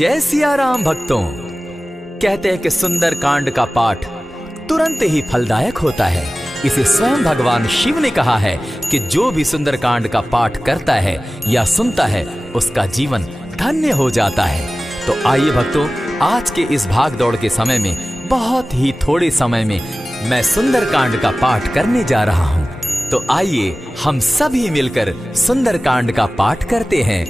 जय सिया राम भक्तों। कहते हैं कि सुंदर कांड का पाठ तुरंत ही फलदायक होता है। इसे स्वयं भगवान शिव ने कहा है कि जो भी सुंदर कांड का पाठ करता है या सुनता है उसका जीवन धन्य हो जाता है। तो आइए भक्तों, आज के इस भाग दौड़ के समय में बहुत ही थोड़े समय में मैं सुंदर कांड का पाठ करने जा रहा हूँ। तो आइए हम सभी मिलकर सुंदर कांड का पाठ करते हैं।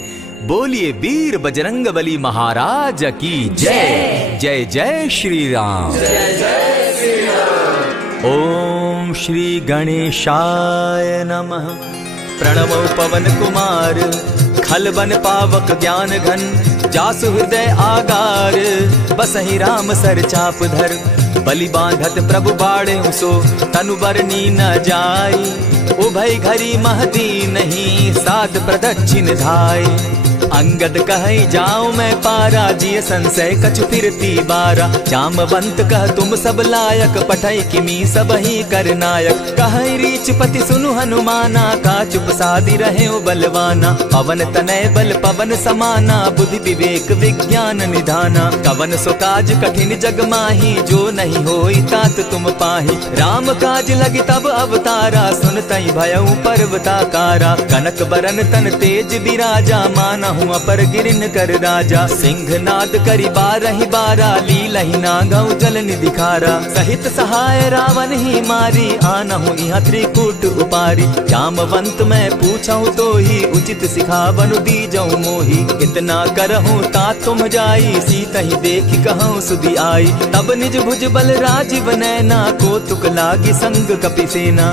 बोलिए वीर बजरंगबली महाराज की जय। जय जय श्री राम। जय जय श्री राम। ओम श्री गणेशाय नमः। प्रणवो पवन कुमार खलबन पावक ज्ञान घन जासु हृदय आगार बसहि राम सर चाप धर बलि बांधत प्रभु बाढ़े सो तनु बरनी न जाई उभय घरी महदी नहीं साध प्रदक्षिण धाय अंगद कहे जाऊं मैं पारा जिय संशय कछु फिरती बारा जामवंत कह तुम सब लायक पठई किमी सब ही कर नायक कहे रीच पति सुनु हनुमाना का चुप सादी रहे बलवाना पवन तनय बल पवन समाना बुद्धि विवेक विज्ञान निधाना कवन सो काज कठिन जग माही जो नहीं होई तात तुम पाही राम काज लगी तब अवतारा सुन तई भयउ पर्वताकारा कनक बरन तन तेज विराजा माना अपर गिरिन कर राजा सिंह नाद करी बारहि बारा लीलहि नागौ जल निधिखारा सहित सहाय रावण ही मारी आनहु इहाँ त्रिकूट उपारी जामवंत मैं पूछऊं तो ही उचित सिखावनु दीजऊं मोही इतना करहूं ता तुम जाई सीतहि देखि कहूं सुधि आई तब निज भुज बल राजीव नैना को तुक लागी संग कपिसेना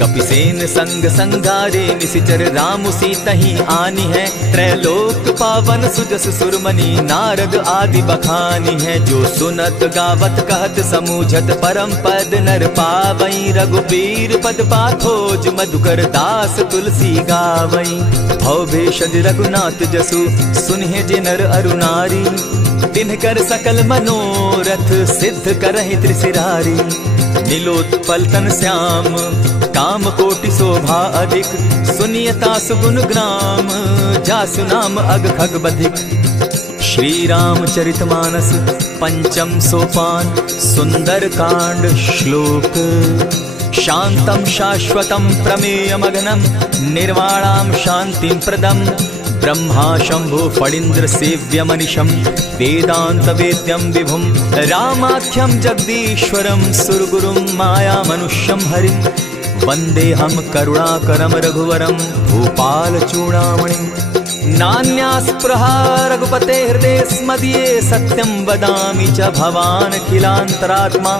कपिसेन संग संगारे निशिचर राम सीतहि आनी है त्रैलोक पावन सुजस सुरमणि नारद आदि बखानी है जो सुनत गावत कहत समूझत परम पद नर पावई रघुबीर पद पाथोज मधुकर दास तुलसी गावई भव भेषज रघुनाथ जसु सुनहि जे नर अरु नारी तिनकर सकल मनोरथ सिद्ध करहि त्रिशिरारी नीलोत्पल तन श्याम काम कोटि शोभा अधिक सुनियता सुगुण ग्राम जासु नाम अग खग बधिक। श्री रामचरितमानस पंचम सोपान सुंदर कांड श्लोक शांतम शाश्वतम प्रमेयमगनम निर्वाणाम शांतिं प्रदम ब्रह्मा शंभु फणीन्द्र सेव्य मनिशम वेदांत वेद्यम विभुम रामाख्यम जगदीश्वरम सुरगुरुम माया मनुष्यम हरिम वंदे हम करुणाकरम रघुवरम भूपाल चूड़ामणिम नान्यास्पृहा रघुपते हृदय स्मदीये सत्यं वदामि च भवान् खिलान्तरात्मा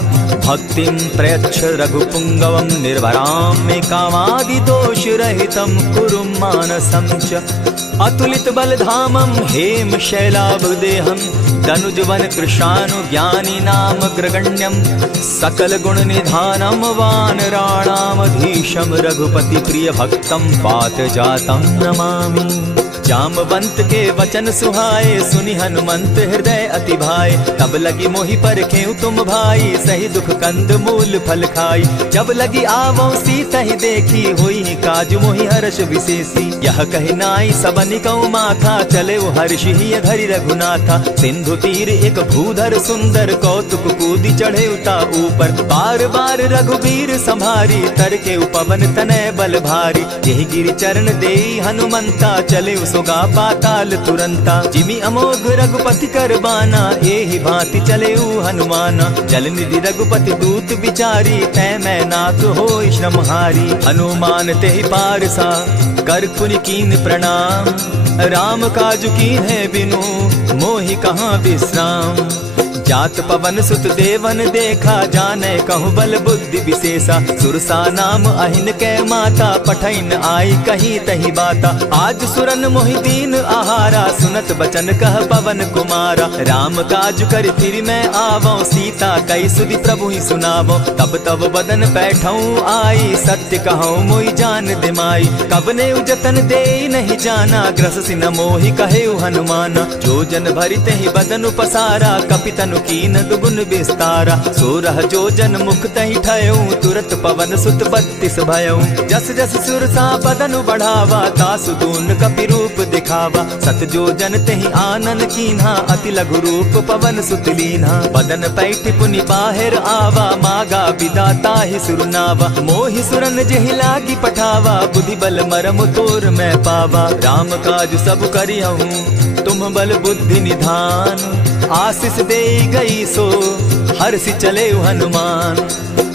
भक्तिं प्रयच्छ रघुपुङ्गवं निर्भरां मे कामादिदोषरहितं कुरु मानसं च अतुलित बलधामं हेम शैलाभदेहं तनुजवन कृशानु ज्ञानी नाम ग्रगण्यं सकल गुण निधानं वानराणामधीशं रघुपति प्रिय भक्तं पात जातं नमामि। जामवंत के वचन सुहाए सुनि हनुमंत हृदय अति भाए तब लगी मोहि परखेउ तुम भाई सही दुख कंद मूल फल खाई जब लगी आवो सीतहि देखी होई काज मोहि हर्ष विशेषी यह कहि नाई सबनि कौ माथा चले हर्ष ही धरि रघुनाथा सिंधु तीर एक भूधर सुंदर कौतुक कूदी चढ़े उता ऊपर बार बार रघुबीर संभारी तर के उपवन तनय बल भारी यही गिरि चरण देई हनुमंता चले सोगा पाताल तुरंता जिमि अमोघ रघुपति कर बाना एहि भांति चले हनुमाना जल निधि रघुपति दूत बिचारी तै मैं नाथ होई श्रमहारी हनुमान तेहि पारसा कर पुनि कीन प्रणाम राम काज कीन है बिनु मोहि कहाँ विश्राम जात पवन सुत देवन देखा जाने कहु बल बुद्धि विशेषा सुरसा नाम अहिन कै माता पठैन आई कही तही बाता आज सुरन मोहि दीन आहारा सुनत बचन कह पवन कुमारा राम काज कर फिर मैं आवो सीता कई सुधि प्रभु ही सुनावो तब तब बदन बैठऊं आई सत्य कहूं मोहि जान दिमाई कबने उजतन दे नहीं जाना ग्रस सिन मोहि कहे हनुमाना जो जन भरित ही बदन पसारा कपितनु कीन दुगुन विस्तारा। 16 जोजन मुख तहि ठयऊ, तुरत पवन सुत 32 भयऊ। जस जस सुरसा बदन बढ़ावा, तासु दून कपि रूप दिखावा। 7 जोजन तेहि आनन कीन्हा, अति लघु रूप पवन सुत लीन्हा। बदन पैठ पुनि बाहिर आवा, मागा विदा ताहि सुरनावा। मोहि सुरन जेहि लागी पठावा, बुद्धि बल मरम तोर मैं पावा। राम काज सब करिहूँ, तुम बल बुद्धि निधान। आशीष दे गई सो हर्षि चले हनुमान।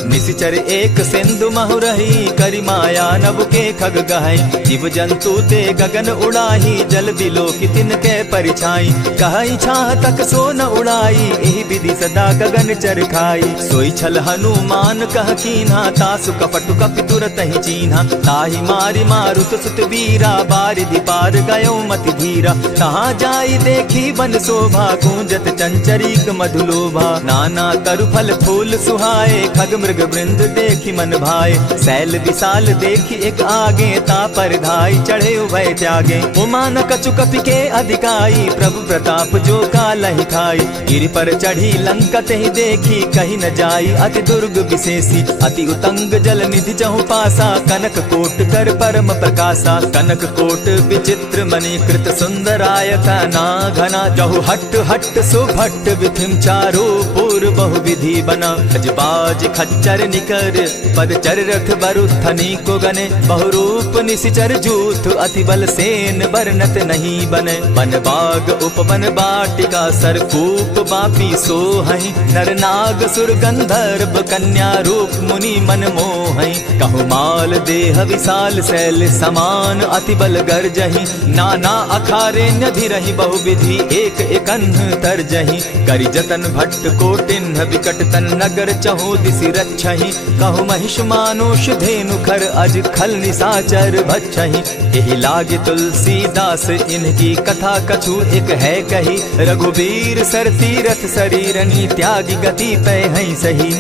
निशिचर एक सिंधु महु रही, करि माया नभ के खग गहई। जीव जंतु ते गगन उड़ाही, जल बिलो की तिनके परिछाई। कहई छाह तक सो न उड़ाई, एहि विधि सदा गगन चर खाई। सोई छल हनुमान कह कीन्हा, तासु कपटु कपि तुरत ही चीन्हा। ताहि मारि मारुत सुत वीरा, बारिधि पार गयो मति धीरा। तहाँ जाई देखी वन शोभा, गूंजत चंचरीक मधुलोभा। नाना तरु फल फूल सुहाए, खग मृग वृंद देखी मन भाए। सैल विशाल देखी एक आगे, ता पर धाई चढ़े भय त्यागे। उमान कछु कपि के अधिकाई, प्रभु प्रताप जो कालहि खाई। गिरि पर चढ़ी लंका तेहि देखी, कहीं न जाई अति दुर्ग विशेषी। अति उतंग जल निधि जहु पासा, कनक कोट कर परम प्रकाशा। कनक कोट विचित्र मणि कृत सुंदराय, ना घना जहु हट हट सुभट। विधिम चारो पूर्व बहु विधि बना, खजबाज खच्चर निकर पदचर रथ बरुथनी को गने। बहुरूप निशिचर जूथ, अति बल सेन बरनत नहीं बने। वन बाग उपवन बाटिका, सरकूप बापी सोहई। नर नाग सुर गंधर्व, कन्या रूप मुनि मन मोहई। कहु माल देह विशाल, शैल समान अति बल गर्जही। नाना अखारे नधिरहि, बहुविधि एक एकन्ह तरजही। करि जतन भट्ट कोटिन्ह, विकट तन नगर चहु दिसि रक्षहि। कहु महिष मानुष धेनु खर, अज खल निसाचर भक्षहि। एहि लागे तुलसीदास, इनकी कथा कछु एक है कही। रघुबीर सर तीरथ शरीरनी, त्यागी गति पै हई सही।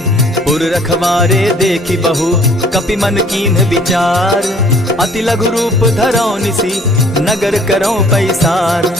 पुर रखवारे देखी बहु, कपि मन कीन्ह विचार। अति लघु रूप धरौ निसी, नगर करौ पैसार।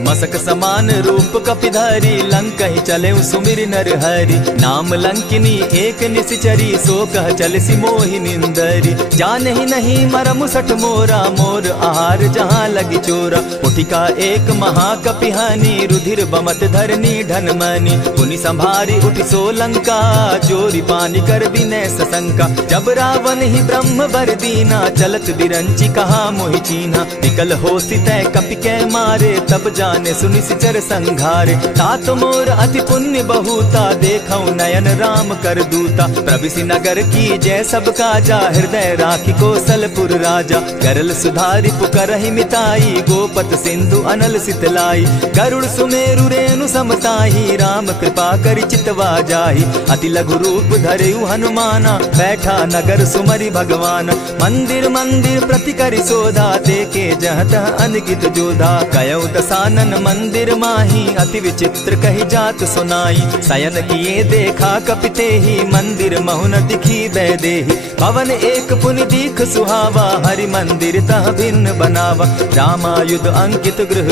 मसक समान रूप कपिधारी, लंक ही चले सुमिर नर हरि। नाम लंकिनी एक निशिचरी, सो कह चल सी मोहि निंदरी। जान ही नहीं मरम सठ मोरा, मोर आहार जहाँ लगी चोरा। उठिका एक महाकपिहानी, रुधिर बमत धरनी ढन मनी। पुनि संभारी उठि सो लंका, चोरी पानी कर विनय सशंका। जब रावण ही ब्रह्म बर दीना, चलत बिरंची कहा मोहि चीन्हा। निकल हो सितै कपि के मारे, तब जाने सुनि सिचर संघारे। तात मोर अति पुण्य बहुता, देखौ नयन राम कर दूता। प्रविशि नगर की जय सब काजा, हृदय राखी कौशलपुर राजा। करल सुधारि पुकरहि मिताई, गोपत सिंधु अनल सितलाई। गरुड़ सुमेरु रेणु समताही, राम कृपा करि चितवा जाहि। अति लघु रूप धरेउ हनुमाना, बैठा नगर सुमरि भगवान। मंदिर मंदिर प्रति करि सोधा, देखे जह तह अनगित जोधा। कयौ दसानन मंदिर माही, अति विचित्र कही जात सुनाई। शयन किए देखा कपिते ही, मंदिर महु न दिखी बैदेही। भवन एक पुनि दीख सुहावा, हरि मंदिर तह भिन्न बनावा। रामायुध अंकित गृह,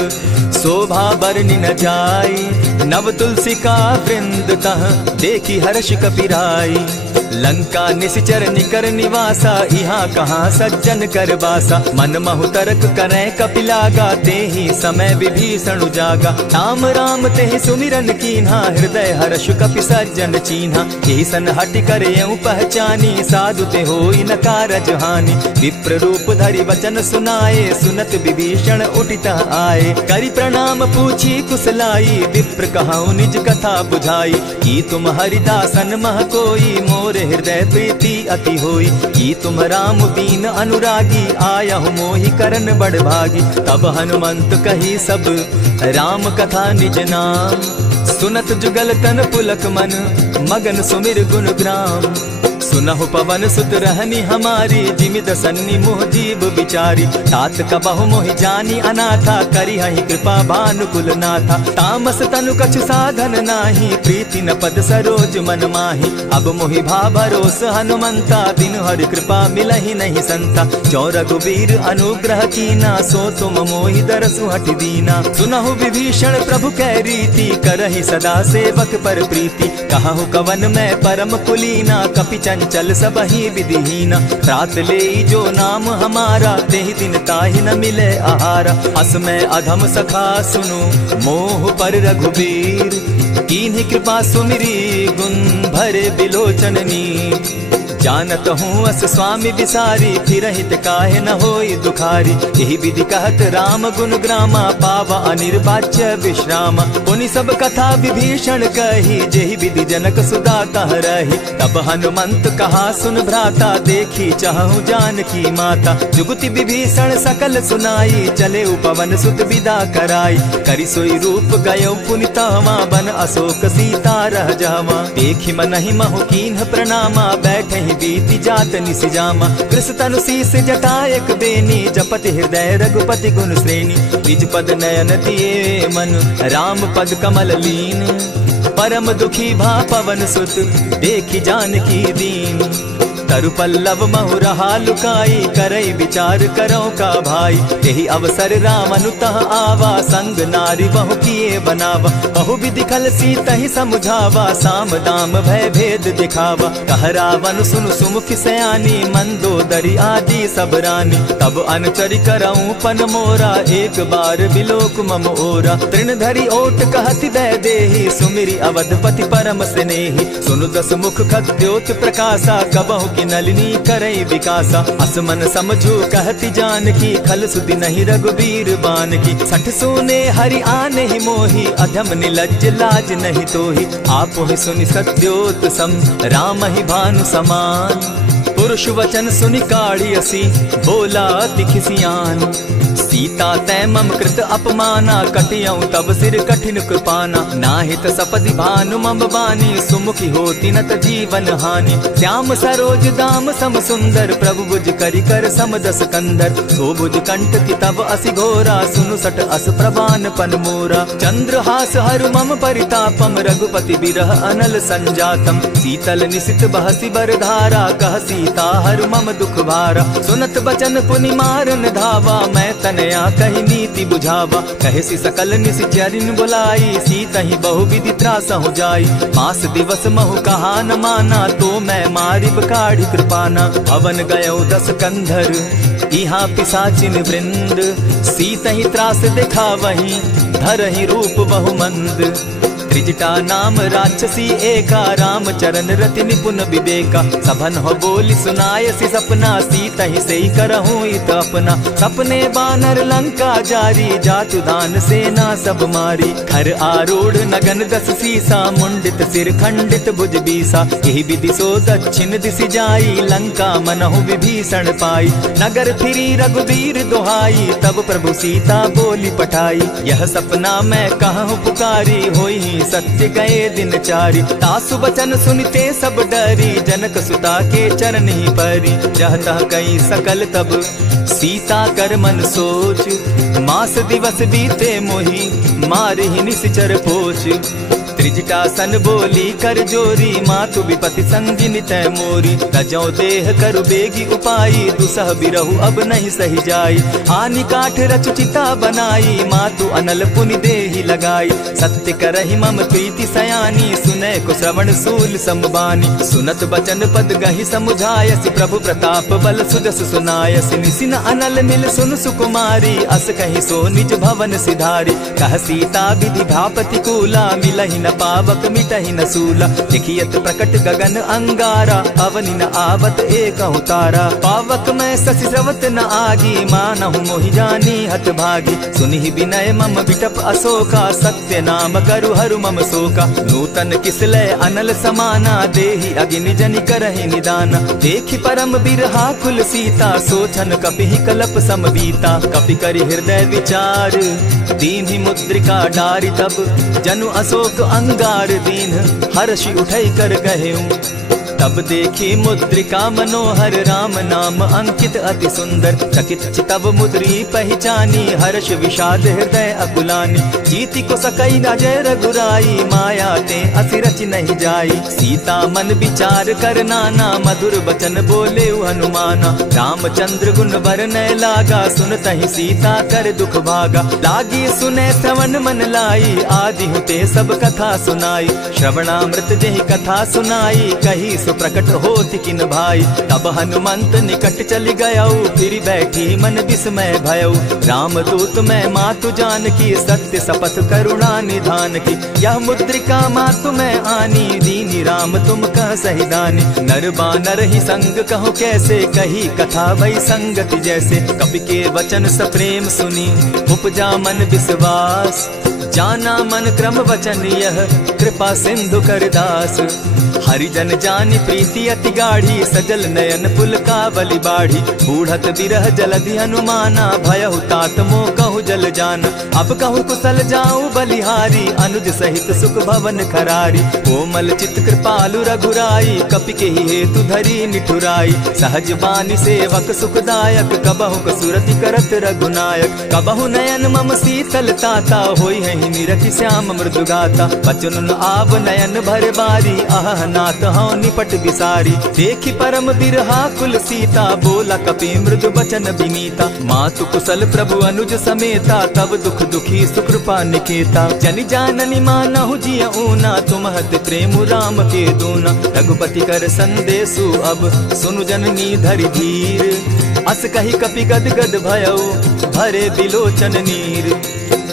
शोभा बरनि न जाई। नव तुलसी का वृंद तह, देखी हर्ष कपिराई। लंका निशिचर निकर निवासा, यहाँ कहाँ सज्जन कर बासा। मन महु तरक करे कपिलागा, तेहि समय विभीषण उजागा। राम राम तेहि सुमिरन कीन्हा, हृदय हर्ष कपि सज्जन चीन्हा। एहि सन हटि करे पहचानी, साधु ते होई न कारज हानि। विप्र रूप धरि वचन सुनाए, सुनत विभीषण उठित आए। करि प्रणाम पूछी कुशलाई, विप्र कहौ निज कथा बुझाई। की तुम हरिदासन मह कोई, मोर हृदय प्रीति अति होई। की तुम राम दीन अनुरागी, आयहु मोहि करन बड़ भागी। तब हनुमंत कही सब राम कथा निज नाम। सुनत जुगल तन पुलक मन, मगन सुमिर गुण ग्राम। सुनहु पवन सुत रहनी हमारी, जिमि दसन्नी मोह जीव विचारी। तात कबहु मोहि जानी अनाथा, करी हहि कृपा भानुकुल नाथा। तामस तनु कछु साधन नाही, प्रीति न पद सरोज मन माही। अब मोहि भा भरोस हनुमंता, दिन हरि कृपा मिलहि नहीं संता। जो रघुबीर अनुग्रह कीना, सो तुम मोहि दरसु हठि दीना। सुनहु विभीषण प्रभु कै रीति, करहि सदा सेवक पर प्रीति। कहु कवन मैं परम कुलीना, कपि चंचल सबहि विधिहीना। रात ले जो नाम हमारा, तेहि दिन ताहि न मिले आहारा। अस मैं अधम सखा सुनु, मोह पर रघुबीर। कीन्ही कृपा सुमिरी, गुण भरे बिलोचन नीर। जानत हूँ अस स्वामी विसारी, फिरहित काहे न होई दुखारी। यही विधि कहत राम गुण ग्रामा, पावा अनिर्वाच्य विश्रामा। पुनि सब कथा विभीषण कही, जेहि विधि जनक सुता कह रही। तब हनुमंत कहा सुन भ्राता, देखी चाहूँ जानकी माता। जुगति विभीषण सकल सुनाई, चले पवन सुत विदा कराई। करि सोई रूप गयो पुनि तहवा, बन अशोक सीता रह जावा। देखी मनहि महु कीन्ह प्रणामा, बैठे बीती जात निसिजामा। कृष तनु शीस जटायक बेनी, जपति हृदय रघुपति गुण श्रेणी। निज पद नयन दिए मन, राम पद कमल लीन। परम दुखी भा पवन सुत, देखी जानकी दीन। तरु पल्लव महु रहा लुकाई, करई विचार करो का भाई। यही अवसर राम अनुतः आवा, संग नारी बहु किए बनावा। बहु विधि खल सीतहि समुझावा, साम दाम भय भेद दिखावा। कह रावण सुन सुमुख सयानी, मंदोदरी आदि सब रानी। तब अनुचरि करऊं पन मोरा, एक बार बिलोक मम ओरा। तृण धरि ओट कहति दय देहि, सुमिरि अवधपति परम स्नेही। सुनु दस मुख खद्योत प्रकाशा, कबहु की नलिनी करई विकासा। असमन समझो कहती जानकी, खल सुधि नहीं रघुबीर बान की। सठ सोने हरि आने ही मोही, अधम निलज्ज लाज नहीं तोही। आप ही सुनि सत्योत सम, राम ही भानु समान। पुरुष वचन सुनि काढ़ियसी, बोला अति खिसियान। सीता तै मम कृत अपमाना, कटियऊ तब सिर कठिन कृपाना। नाहित सपदि भानु मम बानी, सुमुखी होती नत जीवन हानि। श्याम सरोज दाम सम सुंदर, प्रभु भुज करि कर सम दस कंधर। सो भुज कंठ की तब असि घोरा, सुनु सट अस प्रवान पन मोरा। चंद्रहास हरु मम परितापम, रघुपति बिरह अनल संजातम। शीतल निशित बहसी बर धारा, कह सीता हरु मम दुख भारा। सुनत बचन पुनि मारन धावा, मैं तनया कही नीति बुझावा। कहे सी सकल निश्चरिन बुलाई, सीतहि बहु विधि त्रास हो जाई। मास दिवस महु कहा न माना, तो मैं मारिब काढ़ी कृपाना। भवन गयो दस कंधर, इहाँ पिशाचिन वृंद। सीतहि त्रास देखा वही, धरहि रूप बहु मंद। त्रिजटा नाम राक्षसी एका, राम चरण रति निपुण विवेका। सभन हो बोली सुनायसी सपना, सीतहि सेई करहूँ इत अपना। सपने बानर लंका जारी, जातु दान सेना सब मारी। खर आरूढ़ नगन दस सीसा, मुंडित सिर खंडित भुज बीसा। यही विधि सो दक्षिण दिशि जाई, लंका मनहु विभीषण पाई। नगर फिरी रघुबीर दुहाई, तब प्रभु सीता बोली पठाई। यह सपना मैं कहूँ पुकारी, होई सत्य गए दिन चारी। तासु बचन सुनते सब डरी, जनक सुता के चरण ही परी। जहता कई सकल तब सीता कर मन सोच, मास दिवस बीते मोही, मारे ही निश्चर पोच। त्रिजटा सन बोली कर जोरी, मातु विपति संगिनी तै मोरी। तजौ देह करु बेगी उपाई, दुसह बिरहु अब नहीं सही जाई। आनी काठ रचु चिता बनाई, मातु अनल पुनि देहि लगाई। सत्य करहि मम प्रीति सयानी, सुनै को श्रवण सूल समबानी। सुनत बचन पद गहि समुझायसि, प्रभु प्रताप बल सुजस सुनायसि। निसिन अनल मिल सुन सुकुमारी, अस कहि सो निज भवन सिधारी। कह सीता विधि भापति कूला, मिलहि न पावक मिटहि न सूला। लिखियत प्रकट गगन अंगारा, अवनि न आवत एकहु तारा। पावक मैं शशि स्रवत न आगी, मानहु मोहि जानी हत भागी। सुनिहि विनय मम बिटप अशोका, सत्य नाम करु हरु मम शोका। नूतन किसलय अनल समाना, देहि अगिनि जनि करहि निदाना। देखि परम बिरहा कुल सीता, सोचन कपिहि कलप सम बीता। कपि करि हृदय विचार, दीन्हि मुद्रिका डारि। तब जनु अशोक अंगार दीन, हर्षि उठै कर गहेऊ। तब देखी मुद्रिका मनोहर राम नाम अंकित अति सुंदर। चकित चितव मुद्री पहचानी हर्ष विषाद हृदय अकुलानी। जीति को सकई अजय रघुराई माया ते असि रच नहीं जाई। सीता मन विचार कर नाना मधुर बचन बोले हनुमाना। रामचंद्र गुण बरनय लागा सुनतहि सीता कर दुख भागा। लागी सुने श्रवण मन लाई आदि हुते सब कथा सुनाई। श्रवणामृत जेहि कथा सुनाई कही सो प्रकट होति किन भाई। तब हनुमंत निकट चली गयऊ फिर बैठी मन विस्मय भयऊ। रामदूत मैं मातु जानकी सत्य शपथ करुणा निधान की। यह मुद्रिका मातु मैं आनी दीनी राम तुम कह सही दानी। नर बानर ही संग कहो कैसे कही कथा भई संगति जैसे। कपि के वचन सप्रेम सुनी उपजा मन विश्वास। जाना मन क्रम वचन यह कृपा सिंधु कर दास। हरिजन जानी प्रीति अति गाढ़ी सजल नयन पुल का बलि बाढ़ी। बूढ़त बिरह जलधि हनुमाना भयहु तात मोह कहु जल जान। अब कहु कुशल जाऊं बलिहारी अनुज सहित सुख भवन खरारी। कोमल चित कृपालु रघुराई कपि के ही हेतु धरी निठुराई। सहज बानी सेवक सुखदायक कबहु कसुरति करत रघुनायक। कबहु नयन मम शीतल ताता होई है निरखि श्याम मृदु गाता। बचन आव नयन भर बारी आह नाथ हौ निपट विसारी। देखी परम बिरहा कुल सीता बोला कपि मृदु बचन विनीता। मातु कुशल प्रभु अनुज समेता तब दुख दुखी सुकृपा निकेता। जनि जाननी मानहु जिय ऊना तुम्हत प्रेम राम के दूना। रघुपति कर संदेशु अब सुनु जननी धरि धीर। अस कही कपि गद गद भयऊ भरे बिलोचन नीर।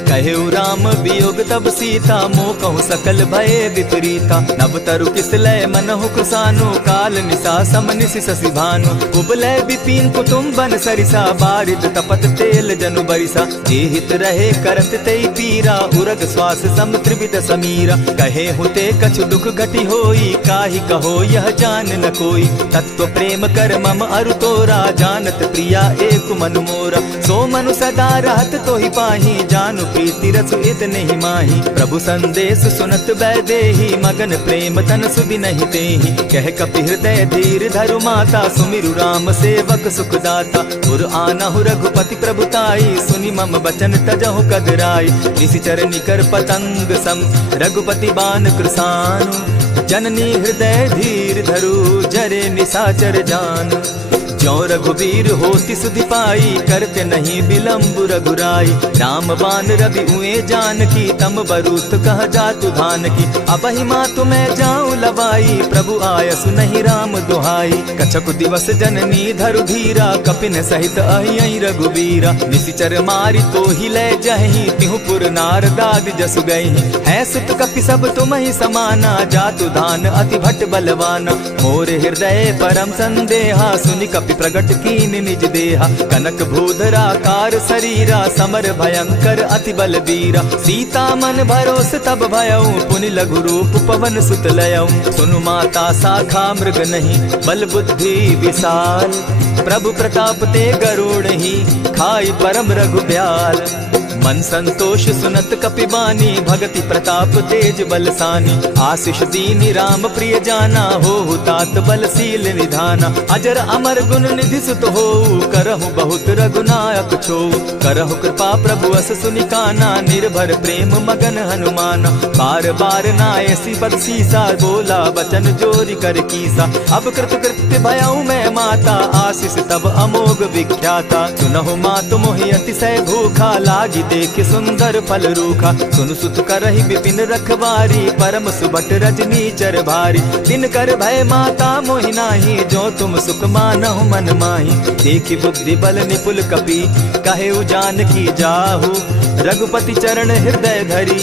कहेउ राम वियोग तब सीता मोह कहु सकल भय विपरीता। नव तरु किसलय मनहु कुसानु काल निशा समनिशि शशि भानु। उबलय विपिन कुटुम्बन सरिसा बारिद तपत तेल जनु बरिसा। जे हित रहे करत तेई पीरा उरग श्वास सम त्रिविध समीरा। कहे हुते कछु दुख घटी होई काहि कहो यह जान न कोई। तत्व प्रेम कर मम अरु तोरा जानत प्रिया एक मनु मोरा। सो मनु सदा रहत तोहि पाही जानु प्रीति रसु इतने ही माही। प्रभु संदेश सुनत वैदेही मगन प्रेम तन सुधि नहीं तेहि। कह कपि हृदय धीर धरु माता सुमिरु राम सेवक सुखदाता। पुर आनहु रघुपति प्रभुताई सुनि मम बचन तजहु कदराई। निशिचर निकर पतंग सम रघुपति बान कृसानु। जननी हृदय धीर धरु जरे निशाचर जान। ज्यों रघुबीर होति सुधि पाई करते नहीं विलम्ब रघुराई। राम बान रवि उए जानकी तम बरूत कह जातु धान की। अबहि मातु मैं जाऊं लवाई प्रभु आयसु नहीं राम दुहाई। कछक दिवस जननी धरु धीरा कपिन सहित अहियहि रघुबीरा। निशिचर मारी तो ही ले जहि तिहु पुर नार दाद जसु गई। है सुत कपि सब तुम ही समाना जातु धान अति भट बलवाना। मोर हृदय परम संदेहा सुनि कपि प्रगट कीन निज देहा। कनक भूधराकार शरीरा समर भयंकर अति बल बीरा। सीता मन भरोस तब भयऊ पुनि लघु रूप पवन सुत लयऊ। सुनु माता शाखा मृग नहीं बल बुद्धि विशाल। प्रभु प्रताप ते गरुड़ ही खाई परम रघुब्याल। मन संतोष सुनत कपि बानी भगति प्रताप तेज बलसानी। आशीष दीनी राम प्रिय जाना हो तात बलशील निधाना। अजर अमर गुण निधि सुत हो करहु बहुत रघुनायक छो। करहु कृपा प्रभु अस सुनि काना निर्भर प्रेम मगन हनुमाना। बार बार नायसी बख्शीसा बोला बचन जोरी कर कीसा। अब कृत कृत्य भयऊ मैं माता आशीष तब अमोघ विख्याता। सुनहु मातु मोहि अतिशय भूखा लागी देख सुंदर फल रूखा। सुन सुत करहि विपिन रखवारी परम सुबट रजनी चर भारी। दिन कर भय माता मोहि नाही जो तुम सुख मानहु मन माही। देखी बुद्धि बल निपुल कपि कहेउ जानकी जाहु। रघुपति चरण हृदय धरी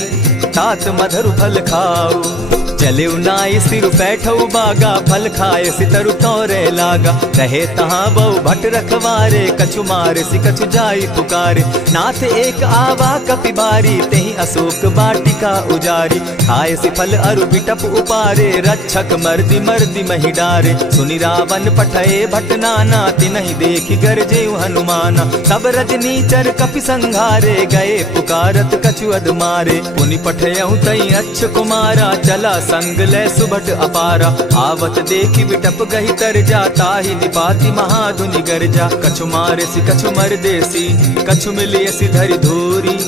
तात मधुर फल खाऊ। चलेउ नाई सिर बैठऊ बागा फल खाए सितरु तोरे लागा। रहे तहाँ बहु भट रखवारे कछु मारे सि कछु जाई पुकारे। नाथ एक आवा कपि बारी तेहि ही अशोक वाटिका उजारी। खाए सी फल अरु बिटप उपारे, रक्षक मर्दी मर्दी मही डारे। सुनि रावण पठये भट नाना, तिनहि देखि गरजे हनुमाना। तब रजनीचर कपि संघारे, गए पुकारत कछु अध मारे। पुनि पठयहु तई अच्छ कुमारा, चला संग लै सुभट अपारा। आवत देखि बिटप गहि तर जा, ताहि निपाति महाधुनि गर्जा। कछु मारे सी कछु मर देसी, कछु मिलिय सी धरि धूरी।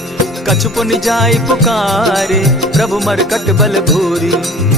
कछु पुनि जाय पुकारे, प्रभु मरकट बल भूरी।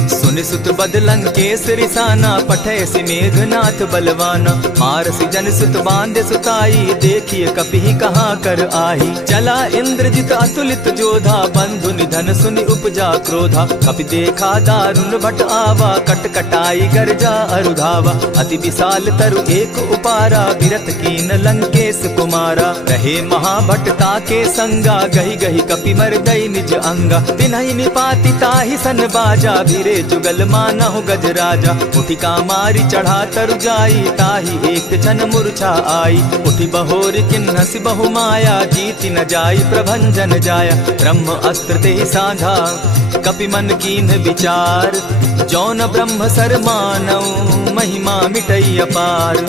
सुनि सुत बद लंकेश रिसाना, पठय सि मेघनाथ बलवाना। मार सि जन सुत बांधे सुताई, देखिए कपि कहाँ कर आही। चला इंद्रजित अतुलित जोधा, बंधु निधन सुनि उपजा क्रोधा। कपि देखा दारुण भट आवा, कट कटाई गर्जा अरुधावा। अति विशाल तरु एक उपारा, बिरत कीन लंकेश कुमारा। रहे महाभट ताके संगा, गही गही कपि मर्दई निज अंगा। तिन्हि निपाति ताहि सन बाजा, भिरे जुगल मानहु गजराजा। उठि कामारी चढ़ा तरु जाई, ताहि एक जन मूर्छा आई। उठि बहोर किन्हसि बहु माया, जीति न जाई प्रभंजन जाया। ब्रह्म अस्त्र तेहि साधा, कपि मन कीन विचार। जौन ब्रह्म सर मानौ, महिमा मिटई अपार।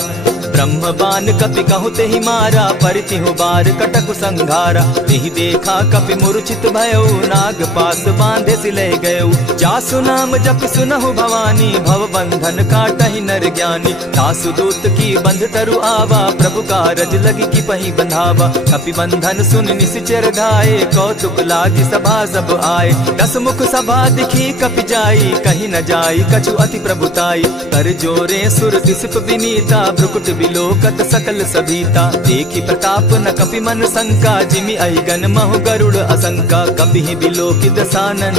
ब्रह्म बान कपि कहु तेहि मारा, परितिहु बार कटक संघारा। तेहि देखा कपि मूर्छित भयो, नाग पास बांधे सिले गयो। जासु नाम जप सुनहु भवानी, भव बंधन काटहि नर ज्ञानी। दासु दूत की बंध तरु आवा, प्रभु कारज लगी की पही बंधावा। कपि बंधन सुन निश्चर धाये, कौतुक लागी सभा सब आए। दस मुख सभा दिखी कपि जाई, कहीं न जाई कछु अति प्रभुताई। कर जोरे सुर दिसप विनीता, भ्रुकुट बिलोकत सकल सभीता। देखी प्रताप न कपि मन शंका, जिमि अहिगन महु गरुड़ असंका। कपि बिलोकि दसानन,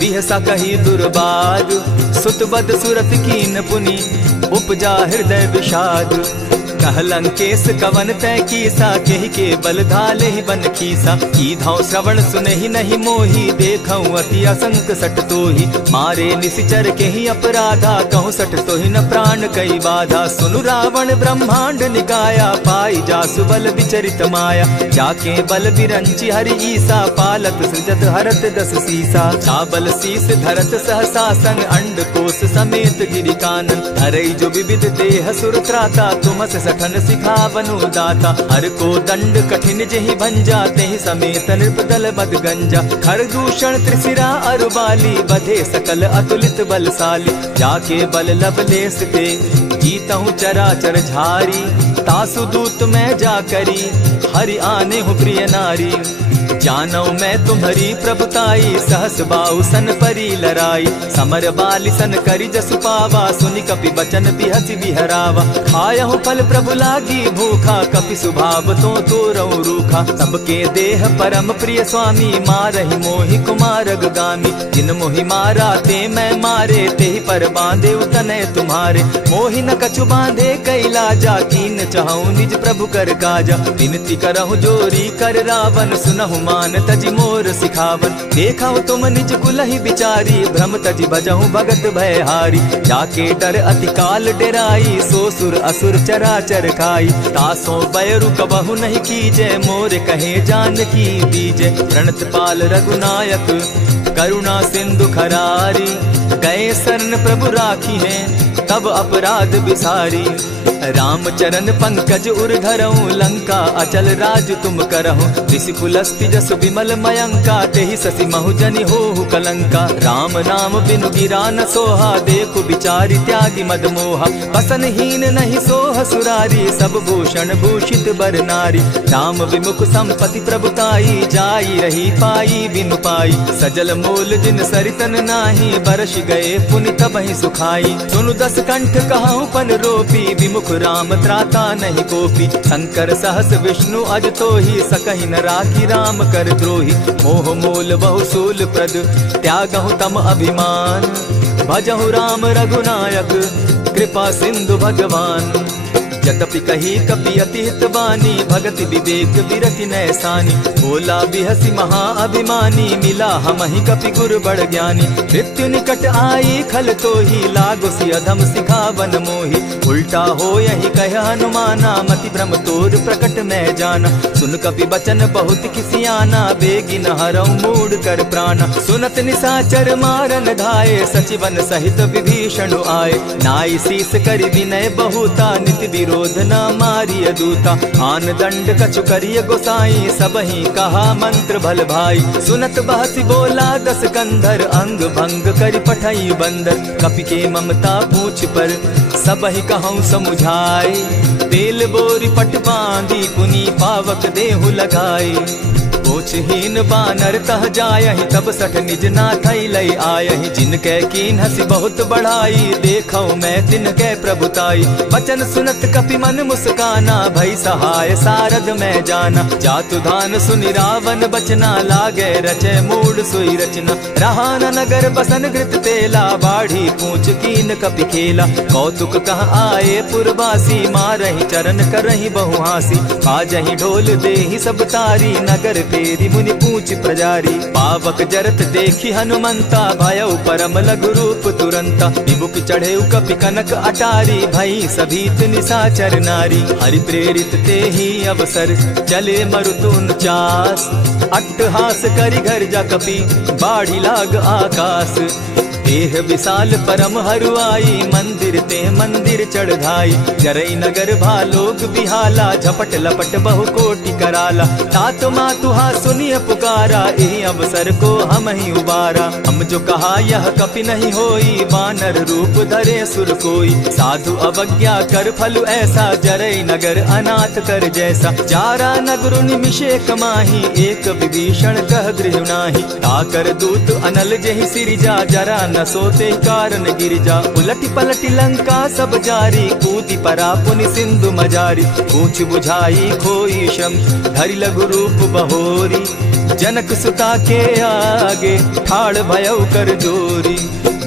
बिहसा कही दुर्बाद। सुत बद सुरत कीन पुनि, उपजा हृदय विषाद। कह लंकेश कवन तै कीसा, केहि के बल धाले ही बन खीसा। कीधौ श्रवण सुनहि नहीं मोही, देखऊं अति असंक सट तोही। मारे निशिचर केहि अपराधा, कहूँ सट तोहि न प्राण कई बाधा। सुनु रावण ब्रह्मांड निकाया, पाई जासु बल विचरित माया। जाके बल बिरंची हरि ईसा, पालत सृजत हरत दस सीसा। चाबल शीस धरत सहसासन, अंड कोश समेत गिरि कानन। धरई जो विविध देह सुर त्राता, तुमस सठन सिखावनु दाता। हर को दंड कठिन जेहि भंजा, तेहि समेत नृपदल बद गंजा। खरदूषण त्रिशिरा अरुबाली, बधे सकल अतुलित बलशाली। जाके बल लवलेस ते, जीतहु चराचर झारी। तासु दूत मैं जा करी, हरि आने हूँ प्रिय नारी। जानौ मैं तुम्हारी प्रभुताई, सहस बाहु सन परी लराई। समर बाली सन करी जसु पावा, सुनि कपि बचन बिहसि बिहरावा। खायहु फल प्रभु लागी भूखा, कपि सुभाव तो तोरऊ रूखा। सबके देह परम प्रिय स्वामी, मारहि मोहि कुमारग गामी। जिन मोहि मारा ते मैं मारे, तेहि पर बांधे उतने तुम्हारे। मोहि न कछु बांधे कैलाजा, कीन चहु निज प्रभु कर काजा। विनती करहु जोरी कर रावण, सुनहु मान तजि मोर सिखावन। देखा तुम निज कुलहि बिचारी, भ्रम तजि भजहु भगत भयहारी। जाके डर अति काल डेराई, सो सुर असुर चराचर खाई। तासो बैरु कबहु नहीं कीजे, मोर कहे जानकी बीजे। प्रणत पाल रघुनायक, करुणा सिंधु खरारी। गए शरण प्रभु राखी है, तब अपराध बिसारी। राम चरण पंकज उर धरऊं, लंका अचल राज तुम करहु। ऋषि पुलस्ति जस विमल मयंका, तेहि ससि महु जनि होहु कलंका। राम नाम बिनु गिरा न सोहा, देखु बिचारी त्यागी मद मोहा। बसन हीन नहीं सोह सुरारी, सब भूषण भूषित बर नारी। राम विमुख संपति प्रभुताई, जाई रही पाई बिनु पाई। सजल मोल जिन सरितन नाही, बरस गए पुनि तबहि सुखाई। सुनु दस कंठ कहूँ पन रोपी, विमुख राम त्राता नहीं कोपी। शंकर सहस विष्णु अज तोहि, सकहि न राखी राम कर द्रोही। मोह मोल बहु सूल प्रद, त्यागहु तम अभिमान। भजहु राम रघुनायक, कृपा सिंधु भगवान। यद्यपि कही कपि अति हितवानी, भगति विवेक विरति नैसानी। बोला बिहसी महाअभिमानी, मिला हमहि कपि गुर बड़ ज्ञानी। मृत्यु निकट आई खल तो ही, लागो सि अधम सिखावन मोहि। उल्टा हो यही कह हनुमाना, मति भ्रम तोर प्रकट मैं जाना। सुन कपि बचन बहुत किसियाना, बेगिन हरऊ मूड कर प्राण। सुनत निशाचर मारन धाये, सचिवन सहित विभीषण आए। नाई शीस करि विनय बहुता, नित विरोध न मारिय दूता। आन दंड कछु करिय गोसाई, सबहि कहा मंत्र भल भाई। सुनत बहसी बोला दस कंधर, अंग भंग करि पठई बंदर। कपि के ममता पूछ पर, सबहि कहूँ समुझाए। तेल बोरी पट बांधी, पुनि पावक देहु लगाई। पूछहीन बानर तह जायहि, तब सठ निज नाथै लई आयहि। जिनके कीन हसी बहुत बढ़ाई, देखौ मैं तिनके प्रभुताई। बचन सुनत कपि मन मुस्काना, भई सहाय सारद मैं जाना। जातु धान सुनि रावण बचना, लागे रचे मूड सोई रचना। रहा न नगर बसन घृत तेला, बाढ़ी पूछ कीन कपि खेला। कौतुक कह आए पुरवासी, मारहि चरण करहि बहु हासी। बाजहि ढोल देहि सब तारी, नगर फेरी मुनि पूछ प्रजारी। पावक जरत देखी हनुमंता, भयउ परम लघु रूप तुरंता। विमुख चढ़े कपि कनक अटारी, भई सभीत निशाचर नारी। हरि प्रेरित ते ही अवसर, चले मरुतु 49। अट्टहास करि घर जा कपि, बाढ़ी लाग आकाश। देह विशाल परम हरुआई, मंदिर ते मंदिर चढ़ाई। जरई नगर भालोग बिहाला, झपट लपट बहु कोटि कराला। तात मातुहा सुनिय पुकारा, एहि अवसर को हम ही उबारा। हम जो कहा यह कपि नहीं होई, वानर रूप धरे सुर कोई। साधु अवज्ञा कर फल ऐसा, जरई नगर अनाथ कर जैसा। चारा नगर निमिषे कमाही, एक विभीषण कह गृह नाही। ताकर दूत अनल जहि सिरिजा, जरा न सोते कारण गिरिजा। उलटी पलटी लंका सब जारी, कूदी परा पुनि सिंधु मजारी। पूछ बुझाई खोई श्रम, धरि लघु रूप बहोरी। जनक सुता के आगे, ठाड़ भयउ कर जोरी।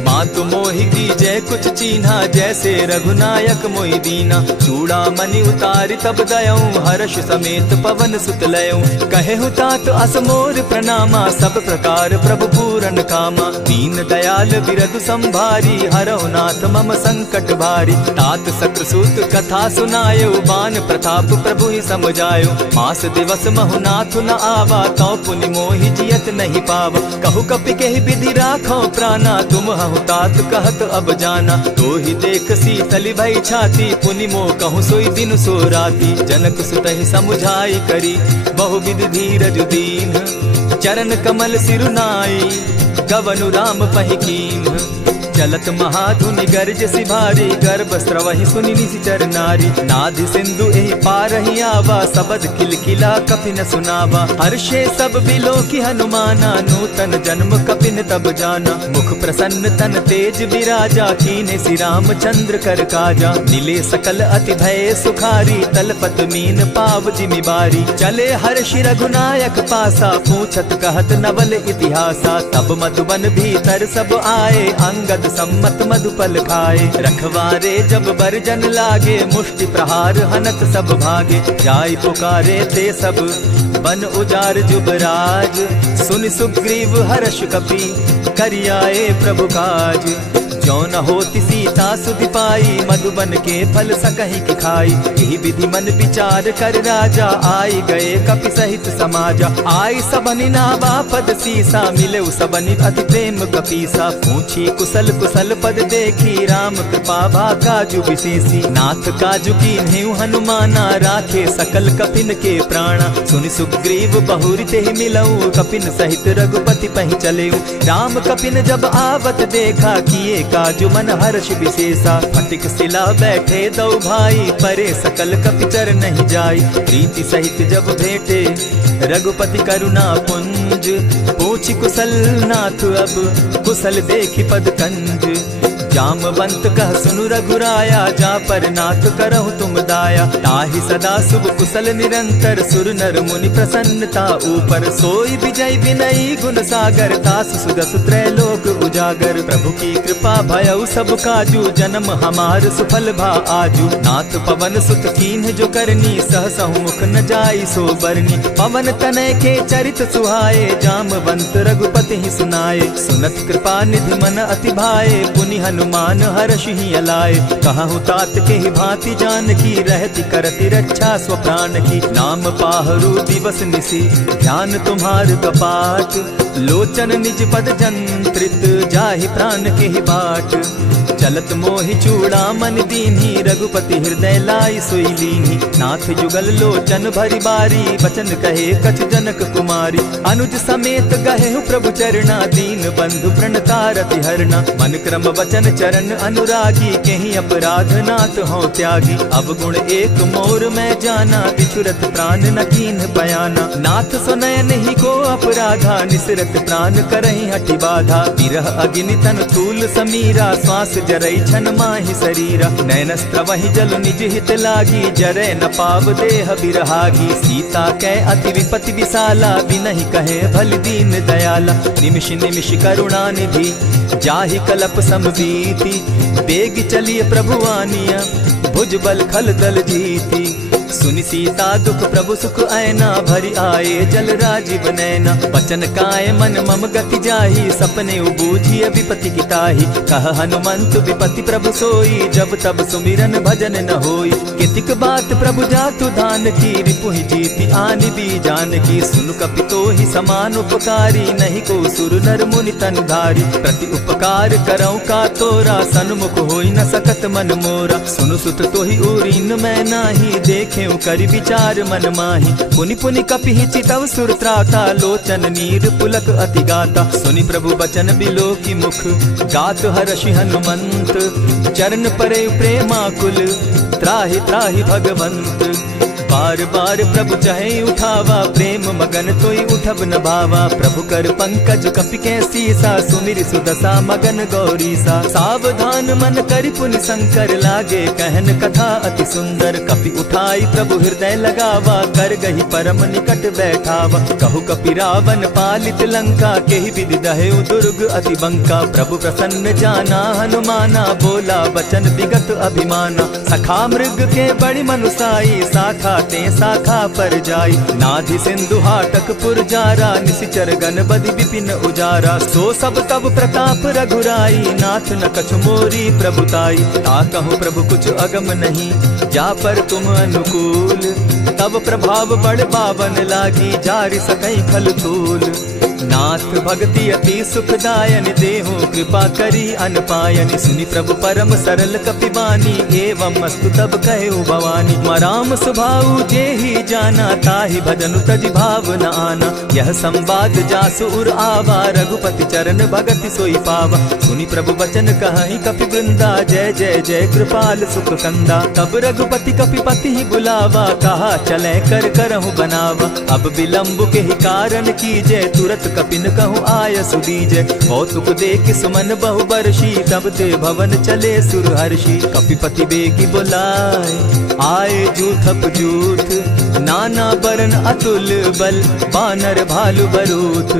मातु मोहि दीजै कुछ चीन्हा, जैसे रघुनायक मोहि दीना। चूड़ा मणि उतारि तब दयऊं, हर्ष समेत पवन सुत लयऊं। कहेहु तात असमोर प्रणामा, सब प्रकार प्रभु पूरन कामा। दीन दयाल बिरधु संभारी, हरहु नाथ मम संकट भारी। तात सक्रसूत कथा सुनायो, बान प्रताप प्रभु ही समझायो। मास दिवस महु नाथ न आवा, तौ पुनि मोहि जियत नहीं पावा। कहु कपि केहि विधि राखो प्राणा, तुम हहु तात कहत अब जाना। तो ही देख शीतल भई छाती, पुनि मोह कहूँ सोई दिन सो राती। जनक सुतहि समुझाई करी, बहु विधि धीरज दीन। चरण कमल सिरुनाई, गवनु राम पहि कीन। चलत महाधुनि गर्ज सिभारी, गर्भ स्रवहि सुनि निशिचर नारी। नाधि सिंधु एहि पारहि आवा, सबद किलकिला कपि न सुनावा। हर्षे सब बिलोकी हनुमाना, नूतन जन्म कपिन तब जाना। मुख प्रसन्न तन तेज विराजा, कीन्हे श्री रामचंद्र कर काजा। मिले सकल अति भय सुखारी, तलपत मीन पाव जिमि बारी। चले हर्षि रघुनायक पासा, पूछत कहत नवल इतिहासा। तब मधुबन भीतर सब आए, अंगद सम्मत मधुपल खाए। रखवारे जब बरजन लागे, मुष्टि प्रहार हनत सब भागे। जाय पुकारे ते सब, बन उजार जुबराज। सुनि सुग्रीव हर्ष कपि, करियाए प्रभु काज। जो न होती सीता सुधि पाई, मधुबन के फल सकहि कि खाई। यही विधि मन विचार कर राजा, आई गए कपि सहित समाजा। आई सबनि नावा पद सीसा, मिले सबनि अति प्रेम कपीसा। पूछी कुशल कुशल पद देखी, राम कृपा भा काजु विशेषी। नाथ काजु कीन्हेउ हनुमाना, राखे सकल कपिन के प्राणा। सुनि सुग्रीव बहुरि तेहि मिलऊ, कपिन सहित रघुपति पहि चलेऊ। राम कपिन जब आवत देखा, किए काजु मन हर्ष विशेषा। फटिक सिला बैठे दो भाई, परे सकल कपिचर नहीं जाई। प्रीति सहित जब भेटे, रघुपति करुणा पुंज। पूछि कुशल नाथ अब, कुशल देखि पद कंज। जामवंत कह सुनु रघुराया, जा पर नाथ करहु तुम दाया। ताहि सदा शुभ कुशल निरंतर, सुर नर मुनि प्रसन्नता ऊपर। सोई विजय विनयी गुण सागर, तास सुदस त्रैलोक उजागर। उजागर। प्रभु की कृपा भयउ सब काजू, जन्म हमार सुफल भा आजू। नाथ पवन सुत कीन्ह जो करनी, सहसहु मुख न जाई सो बरनी। पवन तनय के चरित सुहाए, जामवंत रघुपति ही सुनाए। सुनत कृपा निधि मन अति भाए, पुनि हनुमान हर्षि अलाए। कहूँ तात के ही भांति जान की, रहती करती रक्षा स्व प्राण की। नाम पाहरु दिवस निसी, ध्यान तुम्हार कपाट। लोचन निज पद जंत्रित, जाहि प्राण के ही बाट। चलत मोहि चूड़ामणि दीन्ही, रघुपति हृदय लाई सोई लीन्ही। नाथ जुगल लोचन भरी बारी, बचन कहे कछ जनक कुमारी। अनुज समेत गहेहु प्रभु चरणा, दीन बंधु प्रणतारति हरना। मन क्रम वचन चरण अनुरागी, केहि अपराध नाथ हो त्यागी। अब गुण एक मोर मैं जाना, बिछुरत प्राण न कीन्ह बयाना। नाथ सुनयन ही को अपराधा, निसरत प्राण करहि हठि बाधा। विरह अग्नि तन तूल समीरा, श्वास जरई छन माहि शरीरा। नैनस्त्र वही जल निज हित लागी, जरै न पाव देह बिरहागी। सीता कै अति विपति विशाला, बिनहि कहे भल दीन दयाला। निमिष निमिष करुणा निधि, जाहि कलप समबीति। बेग चलिए प्रभु आनिया, भुज बल खल दल जीती। सुनि सीता दुख प्रभु सुख ऐना, भरी आए जल राजीव नैना। बचन काय मन मम गति जाहि, सपने बूझिय विपति की ताहि। कह हनुमंत विपति प्रभु सोई, जब तब सुमिरन भजन न होई। कितिक बात प्रभु जातु धान की, रिपुहि जीति आनि दी जानकी। सुन कपि तोहि समान उपकारी, नहीं को सुर नर मुनि तनु धारी। प्रति उपकार करऊँ का तोरा, सन्मुख होई न सकत मन मोरा। सुनु सुत तोहि उरीन मैं नाही, देखे करि विचार मन माही। पुनि पुनि कपिहि चितव सुर त्राता, लोचन नीर पुलक अति गाता। सुनि प्रभु बचन बिलो की मुख, गात हर्षि हनुमंत। चरण परे प्रेमाकुल, त्राहि त्राहि भगवंत। बार बार प्रभु चहे उठावा, प्रेम मगन तोई उठब न भावा। प्रभु कर पंकज कपि के सीसा, सुमिर सुदशा मगन गौरीसा। सावधान मन करि पुनि शंकर, लागे कहन कथा अति सुंदर। कपि उठाई प्रभु हृदय लगावा, कर गही परम निकट बैठावा। कहु कपि रावण पालित लंका, केहि विधि दहेउ दुर्ग अति बंका। प्रभु प्रसन्न जाना हनुमाना, बोला बचन विगत अभिमाना। सखा मृग के बड़ी मनुसाई, शाखा ते शाखा पर जाई। नाधि सिंधु हाटक पुर जारा, निशिचर गण बदि विपिन उजारा। सो सब तब प्रताप रघुराई, नाथ न कछु मोरी प्रभुताई। ताकहु प्रभु कुछ अगम नहीं, जा पर तुम अनुकूल। तब प्रभाव बड़ पावन लागी, जारि सकई खल तूल। नाथ भक्ति अति सुखदायन, देहु कृपा करी अनपायनि। सुनि प्रभु परम सरल कपिबानी, एवं मस्तु तब कहु भवानी। मराम सुभाऊ जेहि जाना, ताहि भजनु तजि भाव न आना। यह संवाद जासु उर आवा, रघुपति चरण भगति सोई पावा। सुनि प्रभु बचन कहि कपि वृंदा, जय जय जय कृपाल सुख कंदा। तब रघुपति कपिपति ही बुलावा, कहा चले कर करहु बनावा। अब विलंब के ही कारण कीजय, तुरत कपिन कहूँ आय सुदीजय। कौतुक देख सुमन बहु बरसी, तब ते भवन चले सुरहर्षि। कपिपति बेगी बुलाए, आए जूथप जूथ। नाना बरन अतुल बल, बानर भालु बरूथ।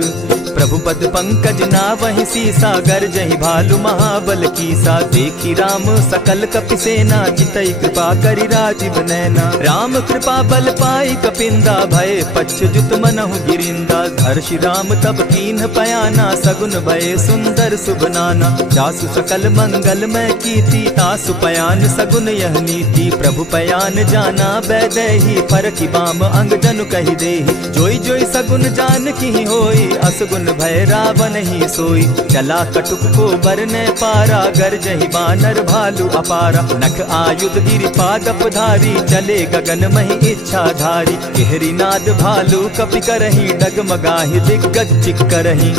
प्रभु पद पंकज नावहि सीसा, गर्जहि भालु महाबल कीसा। देखी राम सकल कपि सेना, चितई कृपा करि राजीव नैना। राम कृपा बल पाई कपिंदा, भय पच्युत मनहु गिरिंदा। हर्षि राम तब कीन्ह पयाना, सगुन भय सुंदर शुभ नाना। जासु सकल मंगल मैं कीर्ति, तासु पयान सगुन यह नीति। प्रभु पयान जाना बैदेही, फरकि बाम अंग जनु कहि देहि। जोई जोई सगुन जान की होई, असगुन भय रावण ही सोई। चला कटुक को बरने पारा, गर्जहि बानर भालु अपारा। नख आयुध गिरिपादप धारी, चले गगन महि इच्छा धारी। केहरी नाद भालु कपि करहि, डगमगाहि दिग्गज चिक्करहि।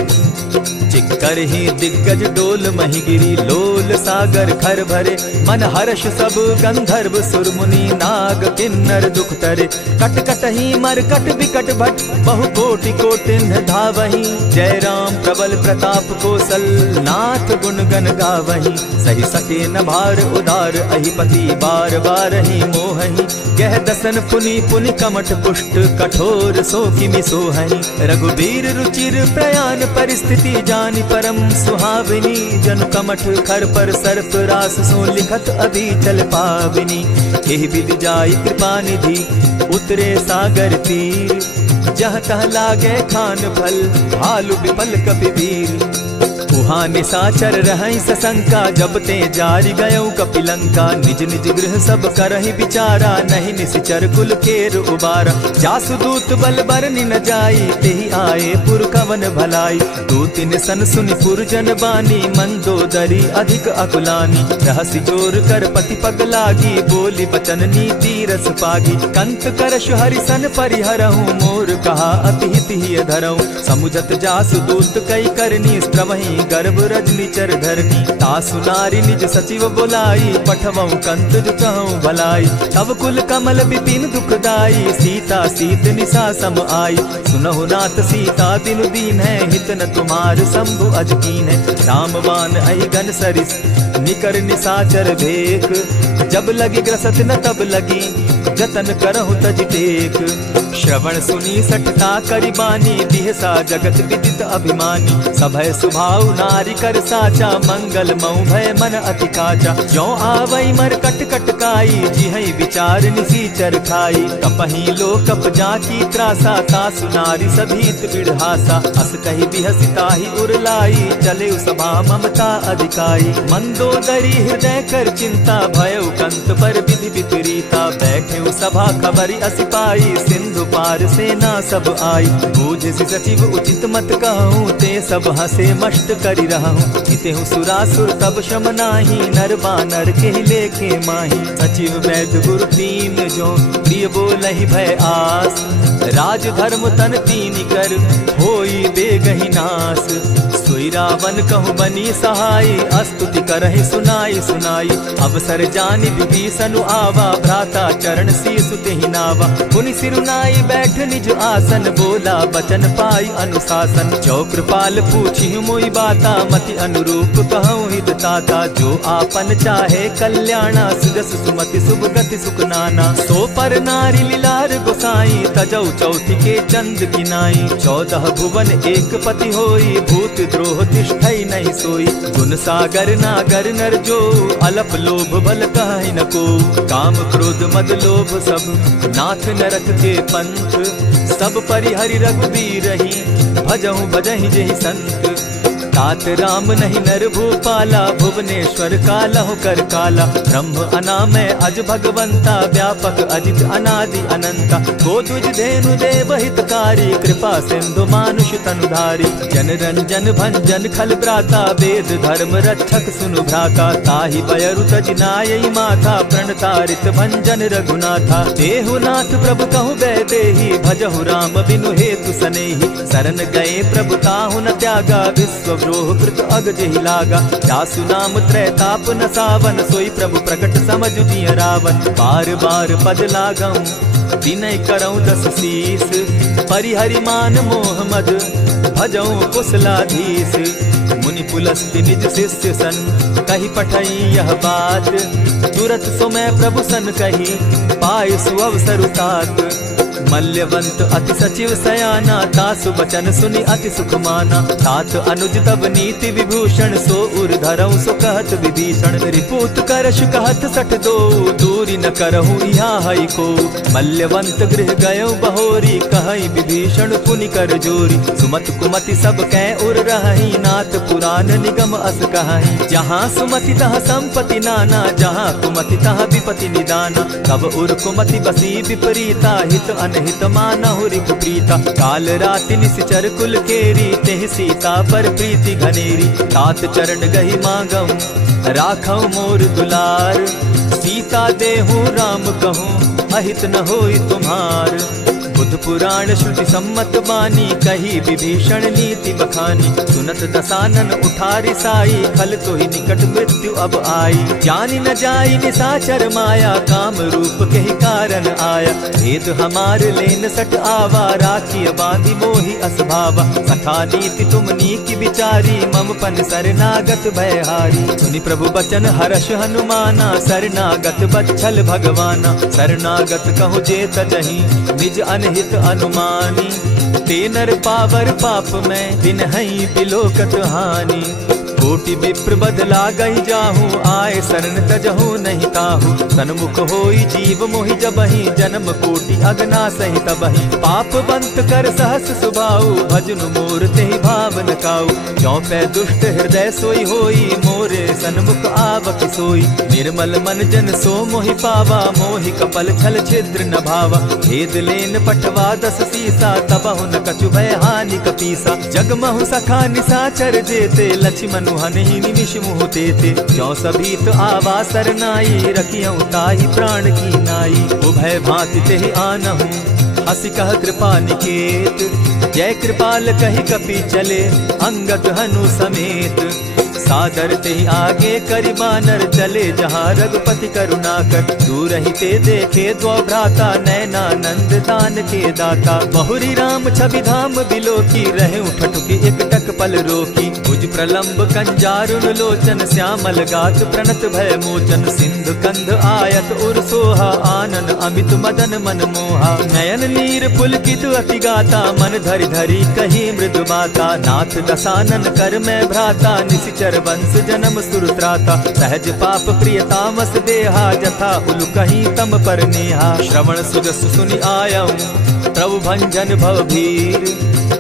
चिक्करहि दिग्गज डोल महि गिरी, लोल सागर खर भरे। मन हर्ष सब गंधर्व सुर मुनि, नाग किन्नर दुख तरे। कट कटहि मरकट विकट भट, बहु कोटि कोटिन्ह धावहि। जय राम प्रबल प्रताप कौशल, नाथ गुण गण गावहि। सही सके न भार उदार, अहिपति बार बार ही मोहहि। गह दसन पुनि पुनि कमठ पुष्ट, कठोर सो किमि सोहहि। रघुबीर रुचिर प्रयाण परिस्थिति, जानि परम सुहाविनी। जनु कमठ खर पर सर्प रास सो लिखत अभी चल पाविनी। एहि विधि जाई कृपा निधि उतरे सागर तीर, जहाँ तह लागे खान फल भालु विपल कपिवीर। उहाँ निशाचर रहई सशंका जब ते जारी गयऊ कपिलंका। निज निज गृह सब करहि विचारा नहीं निशिचर कुल केर उबारा। जासु दूत बल बरनि न जाई तेहि आए पुर कवन भलाई। दो तिन सन सुनि पुरजन बानी मंदोदरी अधिक अकुलानी। रहसि जोर कर पति पग लागी बोली बचन नीति रस पागी। कंत करश हरिसन परिहरहु मोर कहा अति हित ही धरहु। समुझत जासु दूत कई करनी स्त्रवहि गर्भ रजनी चर धरनी। तासु नारी निज सचिव बोलाई पठवऊ कंत जुचहु भलाई। तब कुल कमल विपिन दुखदाई सीता सीत निशा सम आई। सुनहु नाथ सीता बिनु दीन है हित न तुम्हार शंभु अजकीन है। रामवान अहि घन सरिस निकर निशाचर भेक। जब लगी ग्रसत न तब लगी जतन करहु तज टेक। श्रवण सुनी सठता करि बानी दिहसा जगत विदित अभिमानी। सभय सुभाव नारी कर साचा मंगल मऊ भय मन अति काचा। जो आवई मर कट कट काई जिहई विचार निसीचर खाई। कपही लो कप जाकी त्रासा तासु नारी सभीत बिढ़ासा। अस कही बिहसिता ही उरलाई चले सभा ममता अधिकाई। मंदोदरी हृदय कर चिंता भयउ कंत पर विधि विपरीता। बैठे सभा खबरी असिपाई सिंधु पार सेना सब आई। बूझ सचिव उचित मत कहूँ ते सब हंसे मष्ट करि रहूँ। हितेहु सुरासुर तब शम नाही नर बानर के लेखे माही। सचिव वैद्य गुरु तीन जो प्रिय बोलहि भय आस। राज धर्म तन तीन कर होई बेगहि नास। सोई रावण कहु बनी सहाय अस्तुति करहि सुनाई सुनाई। अवसर जानि विभीषण आवा भ्राता चरण शीसु तेहि नावा। पुनि सिरुनाई बैठ निज आसन बोला बचन पाई अनुशासन। जो कृपाल पूछि मोई बाता मति अनुरूप कहूँ हित ताता। जो आपन चाहे कल्याणा सुजस सुमति शुभ गति सुख नाना। सो पर नारी लीलार गोसाई तजौ चौथि के चंद गिनाई। 14 भुवन एक पति होई भूत द्रोह तिष्ठई नहीं सोई। गुण सागर नागर नर जो अलप लोभ बल कहि न को। काम क्रोध मद लोभ सब नाथ नरक के पंथ। सब परिहरि रघुबीर रही भजहु भजहि जेहि संत। तात राम नहीं नर भूपाला भुवनेश्वर कालहु कर काला। ब्रह्म अनामय अज भगवंता व्यापक अजित अनादि अनंता। गोदुज धेनु देव हितकारी कृपा सिंधु मानुष तनुधारी। जन रंजन भंजन खल भ्राता वेद धर्म रक्षक सुनु भ्राता। ताहि बयरु तज नायई माथा प्रणतारित भंजन रघुनाथा। देहुनाथ प्रभु कहु बै देहि भजहु राम बिनु हेतु सनेहि। शरण गए प्रभु ताहु न त्यागा विश्व द्रोह कृत अग जेहि लागा। जासु नाम त्रैताप न सावन सोई प्रभु प्रकट समझ जिय रावण। बार बार पद लागऊं विनय करऊं 10 शीस। परिहरि मान मोह मद भजऊं कुशलाधीश। मुनि पुलस्ति निज शिष्य सन कही पठई यह बात। तुरत सो मैं प्रभु सन कही पाए सुअवसर तात। मल्यवंत अति सचिव सयाना तासु बचन सुनि अति सुख माना। तात अनुज तब नीति विभूषण सो उर धरऊं सो कहत विभीषण। रिपुत करश कहत सठ दो दूरी न करहु यहाँ हई को। मल्यवंत गृह गयो बहोरी कहई विभीषण पुनि कर जोरी। सुमत कुमति सब कै उर रहई नाथ पुराण निगम अस कहई। जहाँ सुमति तहाँ संपत्ति नाना जहाँ कुमति तहाँ विपति निदाना। तब उर कुमति बसी विपरीता हित अनहित मानहु रिपु प्रीता। काल राति निशिचर कुल केरी तेहि सीता पर प्रीति घनेरी। तात चरण गहि मांगऊं राखऊं मोर दुलार। सीता देहूं राम कहूं अहित न होई तुम्हार। बुद्ध पुराण श्रुति सम्मत बानी कही विभीषण नीति बखानी। सुनत दसानन उठारी साई खल तो ही निकट मृत्यु अब आई। जानी न जाई निशाचर माया काम रूप के ही कारण आया। भेद हमार लेन सट आवा राखी बांधी मोहि असभावा। सखा नीति तुम नीकी विचारी मम पन शरणागत भयहारी। सुनि प्रभु बचन हर्ष हनुमाना शरणागत बच्छल भगवाना। शरणागत कहु जे तजहि निज अनहित अनुमानी। ते नर पावर पाप में दिन हई बिलोकत हानि। कोटि विप्र बदला गई जाहू, आए शरण तजहू नहीं ताहू। सन्मुख होई जीव मोहि जबहि, जन्म कोटि अगना सहि तबहि। पाप बंत कर सहस सुभाऊ, भजनु मोर तेहि भावन काऊ। जो पै दुष्ट हृदय सोई होई, मोरे सन्मुख आवक सोई। निर्मल मन जन सो मोहि पावा, मोहि कपल छल छिद्र न भावा। भेद लेन पठवा दस सीसा, तबहु न कछु भय हानि कपीसा। जगमहु सखा निसाचर जेते, लक्ष्मण हनहि निमिष मुह तेते। जो सभीत आवा सरनाई, रखियऊ ताहि प्राण की नाई। उभय भांति तेहि आनहु, हसी कह कृपा निकेत। जय कृपाल कहि कपि चले, अंगद हनु समेत। सादर ते आगे करि बानर चले, जहाँ रघुपति करुणाकर। दूर ही ते देखे दो भ्राता, नैनानंद दान के दाता। बहुरी राम छवि धाम बिलोकी, रहे ठठुकी एक टक पल रोकी। भुज प्रलंब कंजारुन लोचन, श्यामल गात प्रणत भय मोचन। सिंधु कंध आयत उर सोहा, आनन अमित मदन मन मोहा। नयन नीर पुलकित अति गाता, मन धरि धरि कही मृदु बाता। नाथ दसानन कर मैं भ्राता, निशिचर वंश जन्म सुरत्राता। सहज पाप प्रिय तामस देहा, जथा उलु कहीं तम पर नेहा। श्रवण सुजस सुनि आयऊं, प्रभु भंजन भव भीर।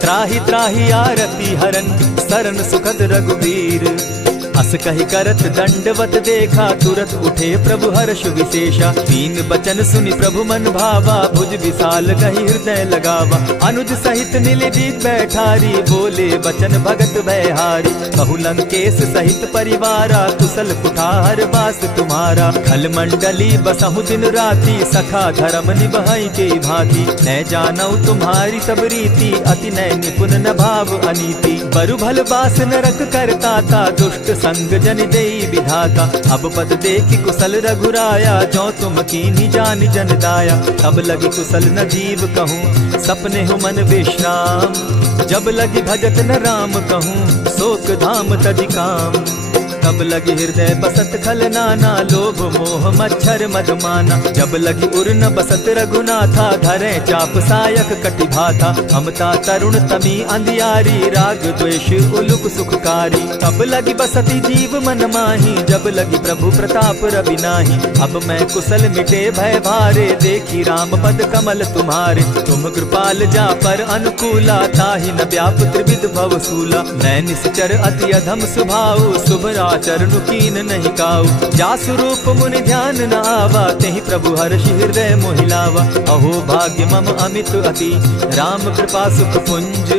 त्राहि त्राहि आरती हरन, सरन सुखद रघुवीर। अस कहि करत दंडवत देखा, तुरत उठे प्रभु हर्ष विशेषा। दीन बचन सुनि प्रभु मन भावा, भुज विशाल कहि हृदय लगावा। अनुज सहित नीलदीप बैठारी, बोले बचन भगत भयहारी। कहु लंकेश सहित परिवारा, कुशल कुठार बास तुम्हारा। खल मंडली बसहु दिन राति, सखा धर्म निभाई के भांति। न जानौ तुम्हारी सब रीति, अति नय निपुण न भाव अनीति। बरु भल बास नरक करताता, दुष्ट संग जन देई विधाता। अब पद देखि कुशल रघुराया, जो तुम कीन्ही जानि जन दाया। तब लगी कुशल न जीव कहूँ, सपने हो मन विश्राम। जब लगी भजत न राम कहूँ, शोक धाम तजि काम। तब लगी हृदय बसत खल नाना, लोभ मोह मच्छर मदमाना। जब लगी उर न बसत रघुनाथा, धरे चाप सायक कटि भाथा। ममता तरुण तमी अंधियारी, राग द्वेष उलुक सुखकारी। तब लगी बसती जीव मन माही, जब लगी प्रभु प्रताप रवि नाही। अब मैं कुशल मिटे भय भारे, देखी राम पद कमल तुम्हारे। तुम कृपाल जा पर अनुकूला, ताहि न व्याप त्रिविध भव सूला। मैं निश्चर अति अधम स्वभाव, शुभ चरणु कीन नहीं काऊ। जासु रूप मुनि ध्यान न आवा, तेहि प्रभु हर्षि हृदय मोहिलावा। अहो भाग्य मम अमित अति, राम कृपा सुख पुंज।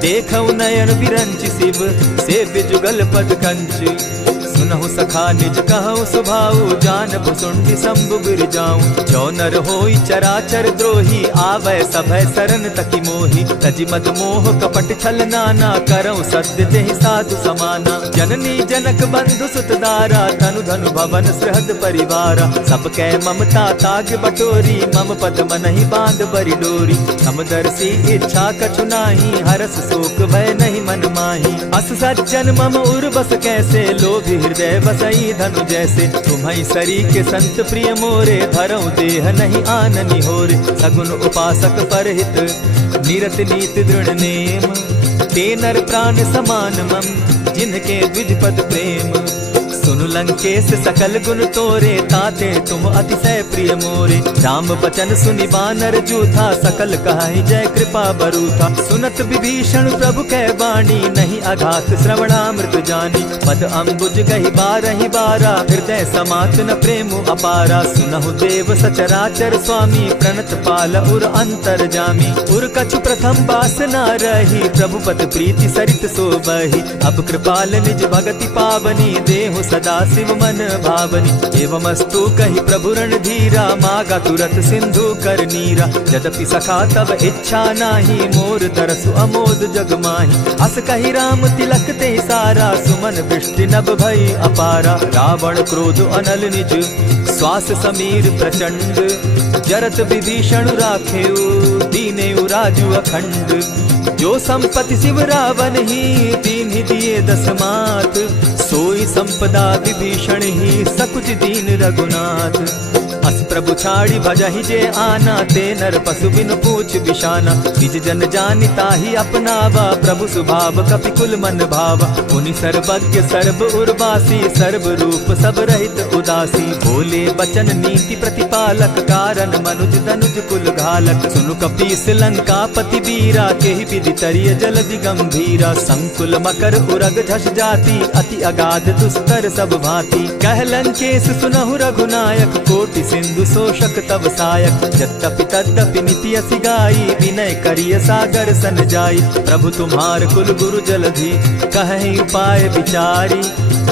देखऊ नयन विरंच शिव, सेव्य जुगल पद कंच। सुनहु सखा निज कहूँ सुभाऊ, जान भुसुंडी शंभु गिर जाऊं। जो नर होई चराचर द्रोही, आवे सभय शरण तकी मोही। तजि मद मोह कपट छल नाना, करऊँ सत्य तेहि साधु समाना। जननी जनक बंधु सुत दारा, तनु धनु भवन सृहद परिवारा। सब कै ममता ताग बटोरी, मम पद मनहि बांध बरि डोरी। समदर्शी इच्छा कछु नाही, हरस शोक भय नहीं मन माही। अस सज्जन मम उर बस कैसे, लोभी हृदय बसई धनु जैसे। तुम्हि सरी के संत प्रिय मोरे, धरऊ देह नहीं आननि होरे। सगुन उपासक परहित, निरत नीत दृढ़ नेम। ते नर प्राण समान मम, जिनके द्विज पद प्रेम। सुनु लंकेश सकल गुण तोरे, ताते तुम अतिशय प्रिय मोरे। राम बचन सुनि बानर जूथा, सकल कहाई जय कृपा बरूथा। सुनत विभीषण प्रभु कै बाणी, नहीं अघात श्रवणामृत जानी। पद अम्बुज गहि बारहि बारा, हृदय समात न प्रेम अपारा। सुनहु देव सचराचर स्वामी, प्रणत पाल उर अंतर जामी। उर कछु प्रथम बास न रही, प्रभु पद प्रीति सरित सोबहि। अब कृपाल निज भगति पावनी, देहु सदा शिव मन भावनी। एवमस्तु कहि प्रभु रणधीरा, मागा तुरत सिंधु कर नीरा। यद्यपि सखा तब इच्छा नाही, मोर तरसु अमोद जग माही। अस कहि राम तिलक ते सारा, सुमन वृष्टि नभ भई अपारा। रावण क्रोध अनल निज, श्वास समीर प्रचंड। जरत विभीषण राखेउ, दीनेउ राजु अखंड। जो संपत्ति शिव रावण ही, दीन्हि दिए दस मात। सोई संपदा विभीषण ही, सकुच दीन रघुनाथ। हस प्रभु छाड़ी भजहि जे आना, ते नर पशु बिनु पूछ बिशाना। निज जन जानि ताहि अपनावा, प्रभु स्वभाव कपि कुल मन भावा। मुनि सर्वज्ञ सर्व उर्वासी, सर्व रूप सब रहित उदासी। बोले बचन नीति प्रतिपालक, कारण मनुज धनुज कुल घालक। सुनु कपीस लंकापति वीरा, केहि विधि तरिय जलधि गंभीरा। संकुल मकर उरग झष जाति, अति अगाध दुस्तर सब भांति। कह लंकेश सुनहु रघुनायक, कोटि सिंधु शोषक तब सायक। यद्यपि तद्यपि नीति असि गाई, विनय करिय सागर सन जाई। प्रभु तुम्हार कुल गुरु जलधि, कहि उपाय विचारी।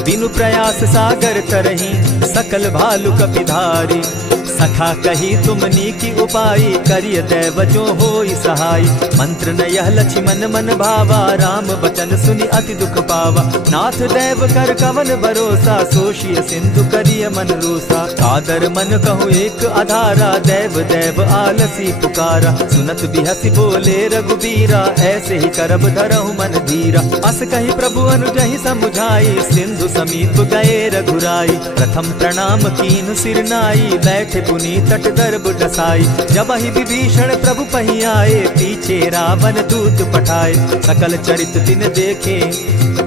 बिनु प्रयास सागर तरहि, सकल भालु कपिधारी। सखा कही तुमनी की उपाय, करिय दैव जो होई सहाय। मंत्र न यह लक्ष्मण मन भावा, राम बचन सुनि अति दुख पावा। नाथ दैव कर कवन भरोसा, सोषिय सिंधु करिय मन रोसा। कादर मन कहूँ एक आधारा, दैव दैव आलसी पुकारा। सुनत बिहसी बोले रघुबीरा, ऐसे ही करब धरहु मन धीरा। अस कही प्रभु अनुजहि समुझाई, सिंधु समीप गए रघुराई। प्रथम प्रणाम कीन सिर नाई, बैठे पुनि तट दर्ब डसाई। जब ही विभीषण प्रभु पही आए, पीछे रावण दूत पठाए। सकल चरित तिन देखे,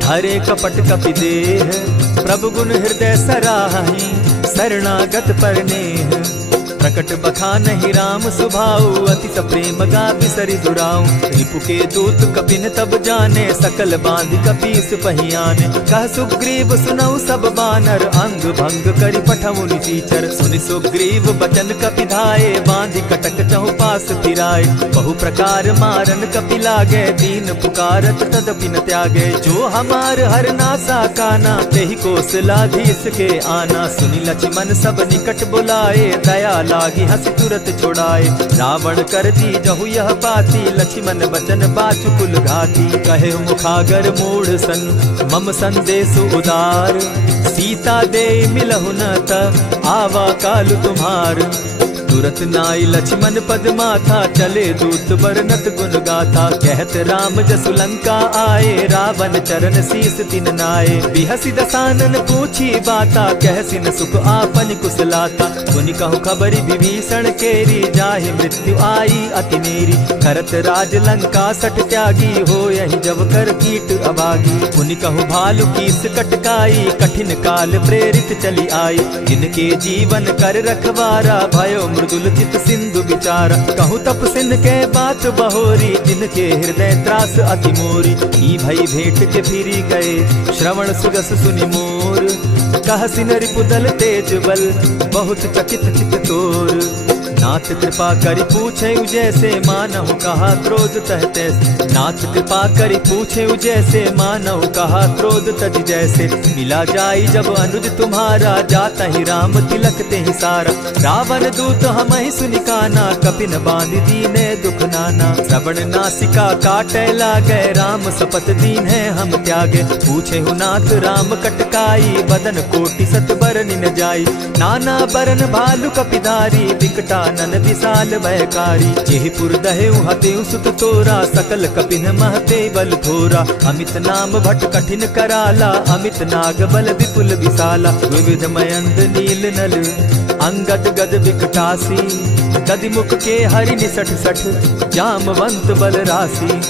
हरे कपट कपि देह। प्रभु गुण हृदय सराहि, शरणागत पर नेह। प्रकट बखानहि राम सुभाऊ, अति प्रेम गा बिसरि दुराऊ। रिपु के दूत कपिन तब जाने, सकल बांधि कपीस पहियाने। कह सुग्रीव सुनऊ सब बानर, अंग भंग करि पठऊ निसीचर। सुनि सुग्रीव बचन कपि धाये, बांधि कटक चहु पास फिराए। बहु प्रकार मारन कपि लागे, दीन पुकारत तदपि न त्यागे। जो हमार हर नासा काना, तेहि कौशलाधीश के आना। सुनि लक्ष्मण सब निकट बुलाए, दया लागी हंस तुरत छुड़ाए। रावण कर दी जहु यह पाती, लक्ष्मण बचन बाचु कुल घाती। कहे मुखागर मूढ़ सन, मम संदेश उदार। सीता दे मिलहु न त, आवा काल तुम्हार। तुरत नाई लक्ष्मण पद माथा, चले दूत बरनत गुण गाथा। कहत राम जसु लंका आए, रावण चरण शीस तिन नाये। बिहसि दसानन पूछी बाता, कहसि न सुख आपन कुशलाता। सुनि कहु खबरि विभीषण केरी, जाहि मृत्यु आई अति नेरी। करत राज लंका सठ त्यागी, हो यही जब कर कीट अभागी। पुनि कहु भालु कीस कटकाई, कठिन काल प्रेरित चली आई। जिनके जीवन कर रखवारा, भयो मृदुल चित सिंधु विचार। कहूँ तप सिन के बात बहोरी, जिनके हृदय त्रास अति मोरी। ई भई भेंट के फिरी गए, श्रवण सुजस सुनि मोर। कह सिन रिपुदल तेज बल, बहुत चकित चित तोर। नाथ कृपा करि पूछे जैसे, मानहु कहा क्रोध तह तैसे। नाथ कृपा करि पूछे जैसे, मानहु कहा क्रोध तज जैसे। मिला जाई जब अनुज तुम्हारा, जाता ही राम तिलक ते ही सारा। रावण दूत हम ही सुनि काना, कपिन बांध दीने दुख नाना। श्रवण नासिका काटे लागे, राम सपत दीन है हम त्यागे। पूछे हु नाथ राम कटकाई, बदन कोटि सत बरन न जाई। नाना बरन भालु कपिधारी, विकटा नन विशाल भयकारी। जेहिपुर दहेउ हतेउ सुत तोरा, सकल कपिन महते बल थोरा। अमित नाम भट कठिन कराला, अमित नाग बल विपुल विशाला। विविध मयंद नील नल, अंगद गद विकटासी। गद मुख के हरि निसठ सठ, जामवंत बल राशि।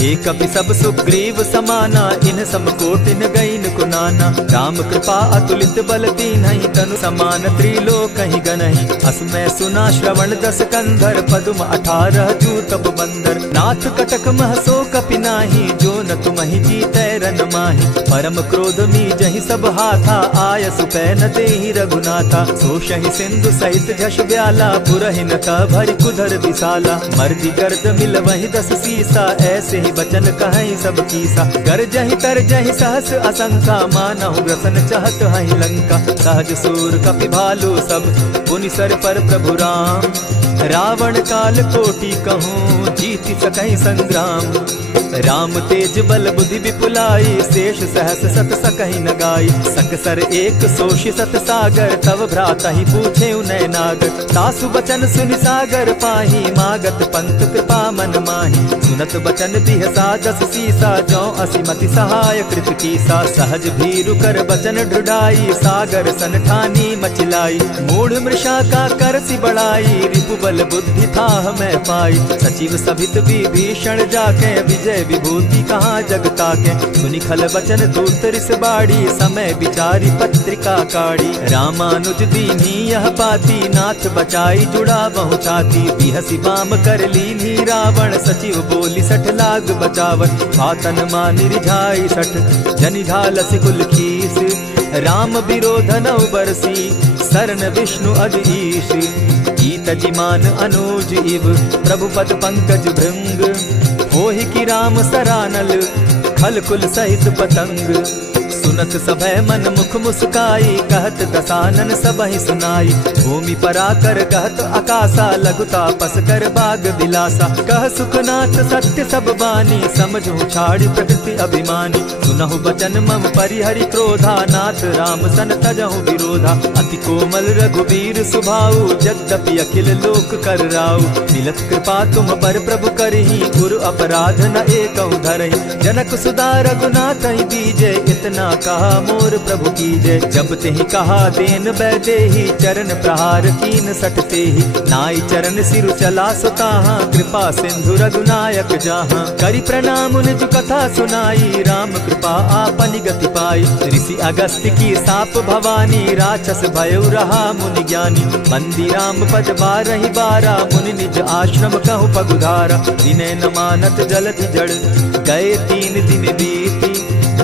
एक कपि सब सुग्रीव समाना, इन समकोटिन गईन कुनाना। राम कृपा अतुलित बल दीन्हि, तनु समान त्रिलोक ही गनहि। असमय सुना श्रवण दस कंधर, पदुम 18 जूतप बंदर। नाथ कटक महसो कपि नाही, जो न तुमहि जीतै रन माहि। परम क्रोध मी जहि सब हाथा, आय सुपै न देहि रघुनाथा। सोषहि सिंधु सहित झष ब्याला, पुरहि न भरि कुधर विशाला। मर्दि गर्द मिल वहि 10 सीसा, ऐसे बचन कहीं सब कीसा। कर जहि तर जहि सहस असंका, मानहु ग्रसन चाहत हहि लंका। सहज सूर कपि भालु सब, पुनि सर पर प्रभु राम। रावण काल कोटि कहूँ, जीति सकहि संग्राम। राम तेज बल बुद्धि विपुलाई, शेष सहस सत सकहि न गाई। सकसर एक सोषि सत सागर, तव भ्राता ही पूछे उनय नागर। तासु बचन सुनि सागर पाही, मागत पंत कृपा मन माही। सुनत बचन बिहसा जस सीसा, जौ असिमति सहाय कृत कीसा। सहज भीरु कर बचन ढुढ़ाई, सागर सन ठानी मचिलाई। मूढ़ मृषा का कर सी बढ़ाई, रिपु बल बुद्धि थाह मैं पाई। सचिव सभित विभीषण जाके, विजय विभूति कहाँ जगता के। सुनि खल बचन दूत रिस बाड़ी, समय विचारी पत्रिका काढ़ी। रामानुज दीनी यह पाती, नाथ बचाई जुड़ा बहु छाती। बिहसी बाम कर लीनी रावण, सचिव बोली सठ लाग बचावन। पातन मानि रिझाई सठ, जनि ढाल सिकुल खीस। राम विरोध नौ बरसी, सरन विष्णु अज ईश। ईत जिमान अनुज इव, प्रभु पद पंकज भृंग। होहि की राम सरानल, खल कुल सहित पतंग। सुनत सभय मन मुख मुस्काई, कहत दसानन सबहि सुनाई। भूमि पराकर कहत आकाशा, लघु तापस कर बाग बिलासा। कह सुखनाथ सत्य सब बानी, समझू छाड़ी प्रकृति अभिमानी। सुनहु बचन मम परिहरि क्रोधा, नाथ राम सन तजहु विरोधा। अति कोमल रघुबीर सुभाऊ, यद्यपि अखिल लोक कर राऊ। मिलत कृपा तुम पर प्रभु करही, गुरु अपराध न एकहु धरहि। जनक सुधा रघुनाथ ही दीजे, इतना कहा मोर प्रभु कीजय। जब तेहि कहा देन बैदेही, चरण प्रहार कीन सटते ही। नाई चरण सिरु चला सुताहा, कृपा सिंधु रघुनायक जाहा। करि प्रणाम निज कथा सुनाई, राम कृपा आपनि गति पाई। ऋषि अगस्त्य की साप भवानी, राक्षस भयउ रहा मुनि ज्ञानी। बंदी राम पद बारहि बारा, मुनि निज आश्रम कहु पगुधारा। विनय न मानत जलधि जड़, गए 3 दिन बीती।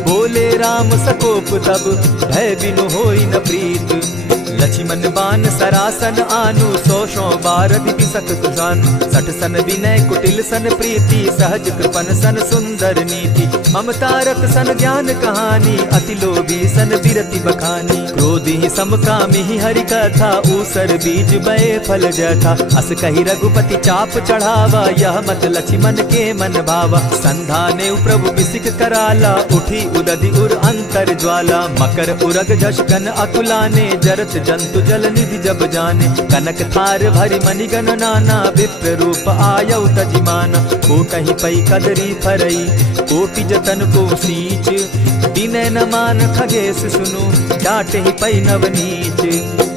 बोले राम सकोप तब, भय बिनु होई न प्रीत। लक्ष्मण बान सरासन आनु, 100 बार दिपि सक कुजानु। 60 सन विनय कुटिल सन प्रीति, सहज कृपन सन सुंदर नीति। ममता रत सन ज्ञान कहानी, अति लोभी सन बिरति बखानी। क्रोधी समकामी हरि कथा, ऊसर बीज बये फल जथा। अस कहि रघुपति चाप चढ़ावा, यह मत लक्ष्मण के मन भावा। संधाने प्रभु बिसिक कराला, उठी उदधि उर अंतर ज्वाला। मकर उरग झष घन अकुलाने, जरत जंतु जल निधि जब जाने। कनक थार भरी मणिगण नाना, विप्र रूप आयउ तजिमाना। को कहीं पई कदरी फरई, कोटि जतन को सींच। विनय न मान खगेश सुनु, जाटे ही पई नवनीच।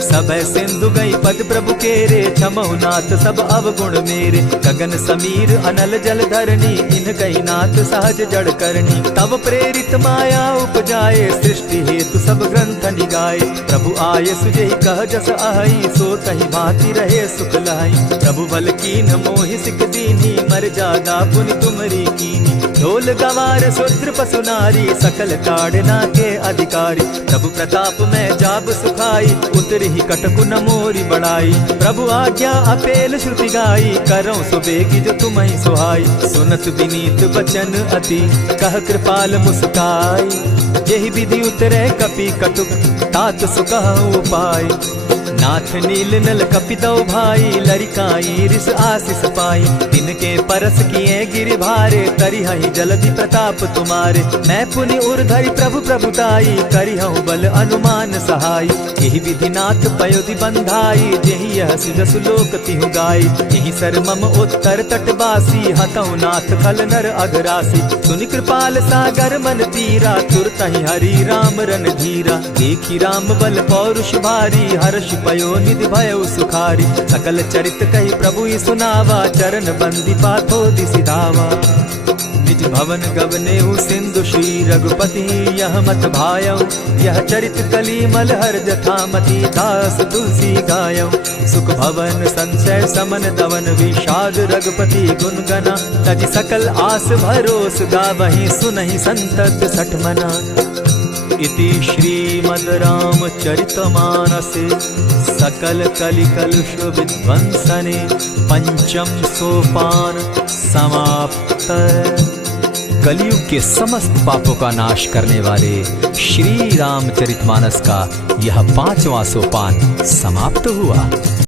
सब सिंधु गई पद प्रभु केरे, क्षमहु नाथ सब अवगुण मेरे। गगन समीर अनल जल धरनी, इन कही नाथ सहज जड़ करनी। तब प्रेरित माया उपजाए, सृष्टि हेतु सब ग्रंथ निगाए। प्रभु आय सुजेहि कह जस अहई, सो तहि भांति रहे सुख लहई। प्रभु बल कीन मोहि सिख दीनी, मर जादा पुनि तुमरी कीनी। ढोल गवार शूद्र पशु नारी, सकल ताड़ना के अधिकारी। प्रभु प्रताप में जाब सुखाई, उतरि ही कटकु न मोरी बड़ाई। प्रभु आज्ञा अपेल श्रुति गाई, करऊं सुबेगी जो तुम्हि सुहाई। सुनत विनीत बचन अति, कह कृपाल मुस्काई। जेहि विधि उतरे कपि कटुक, तात सुकहु उपाय। नाथ नील नल कपितौ भाई, लरिकाई रिस आशीष पाई। तिनके परस किए गिरि भारे, करिहहि जलधि प्रताप तुम्हारे। मैं पुनि उर्धरि प्रभु प्रभुताई, करिहउ बल अनुमान सहाय। एहि विधि नाथ पयोधि बंधाई, जेहि यह सुजसु लोक तिहु गाई। एहि सर मम उत्तर तटवासी, हतौ नाथ खल नर अघरासी। सुनि कृपाल सागर मन तीरा, तुरतहि हरि राम रन धीरा। देखी राम बल पौरुष भारी, हर्ष पयो निधि भयउ सुखारी। सकल चरित कही प्रभु ही सुनावा, चरण बंदी पाथो दिसि धावा। निज भवन गवनेउ सिंधु श्री रघुपति, यह मत भायउ। यह चरित कली मलहर जथामति, दास तुलसी गायउ। सुख भवन संशय समन दवन, विषाद रघुपति गुण गना। तज सकल आस भरोस, गावहि सुनहि संतत सठ मना। इति श्रीमद् रामचरितमानसे, सकल कलिकलुष विध्वंसने। पंचम सोपान समाप्त। कलयुग के समस्त पापों का नाश करने वाले श्री रामचरितमानस का यह 5वां सोपान समाप्त हुआ।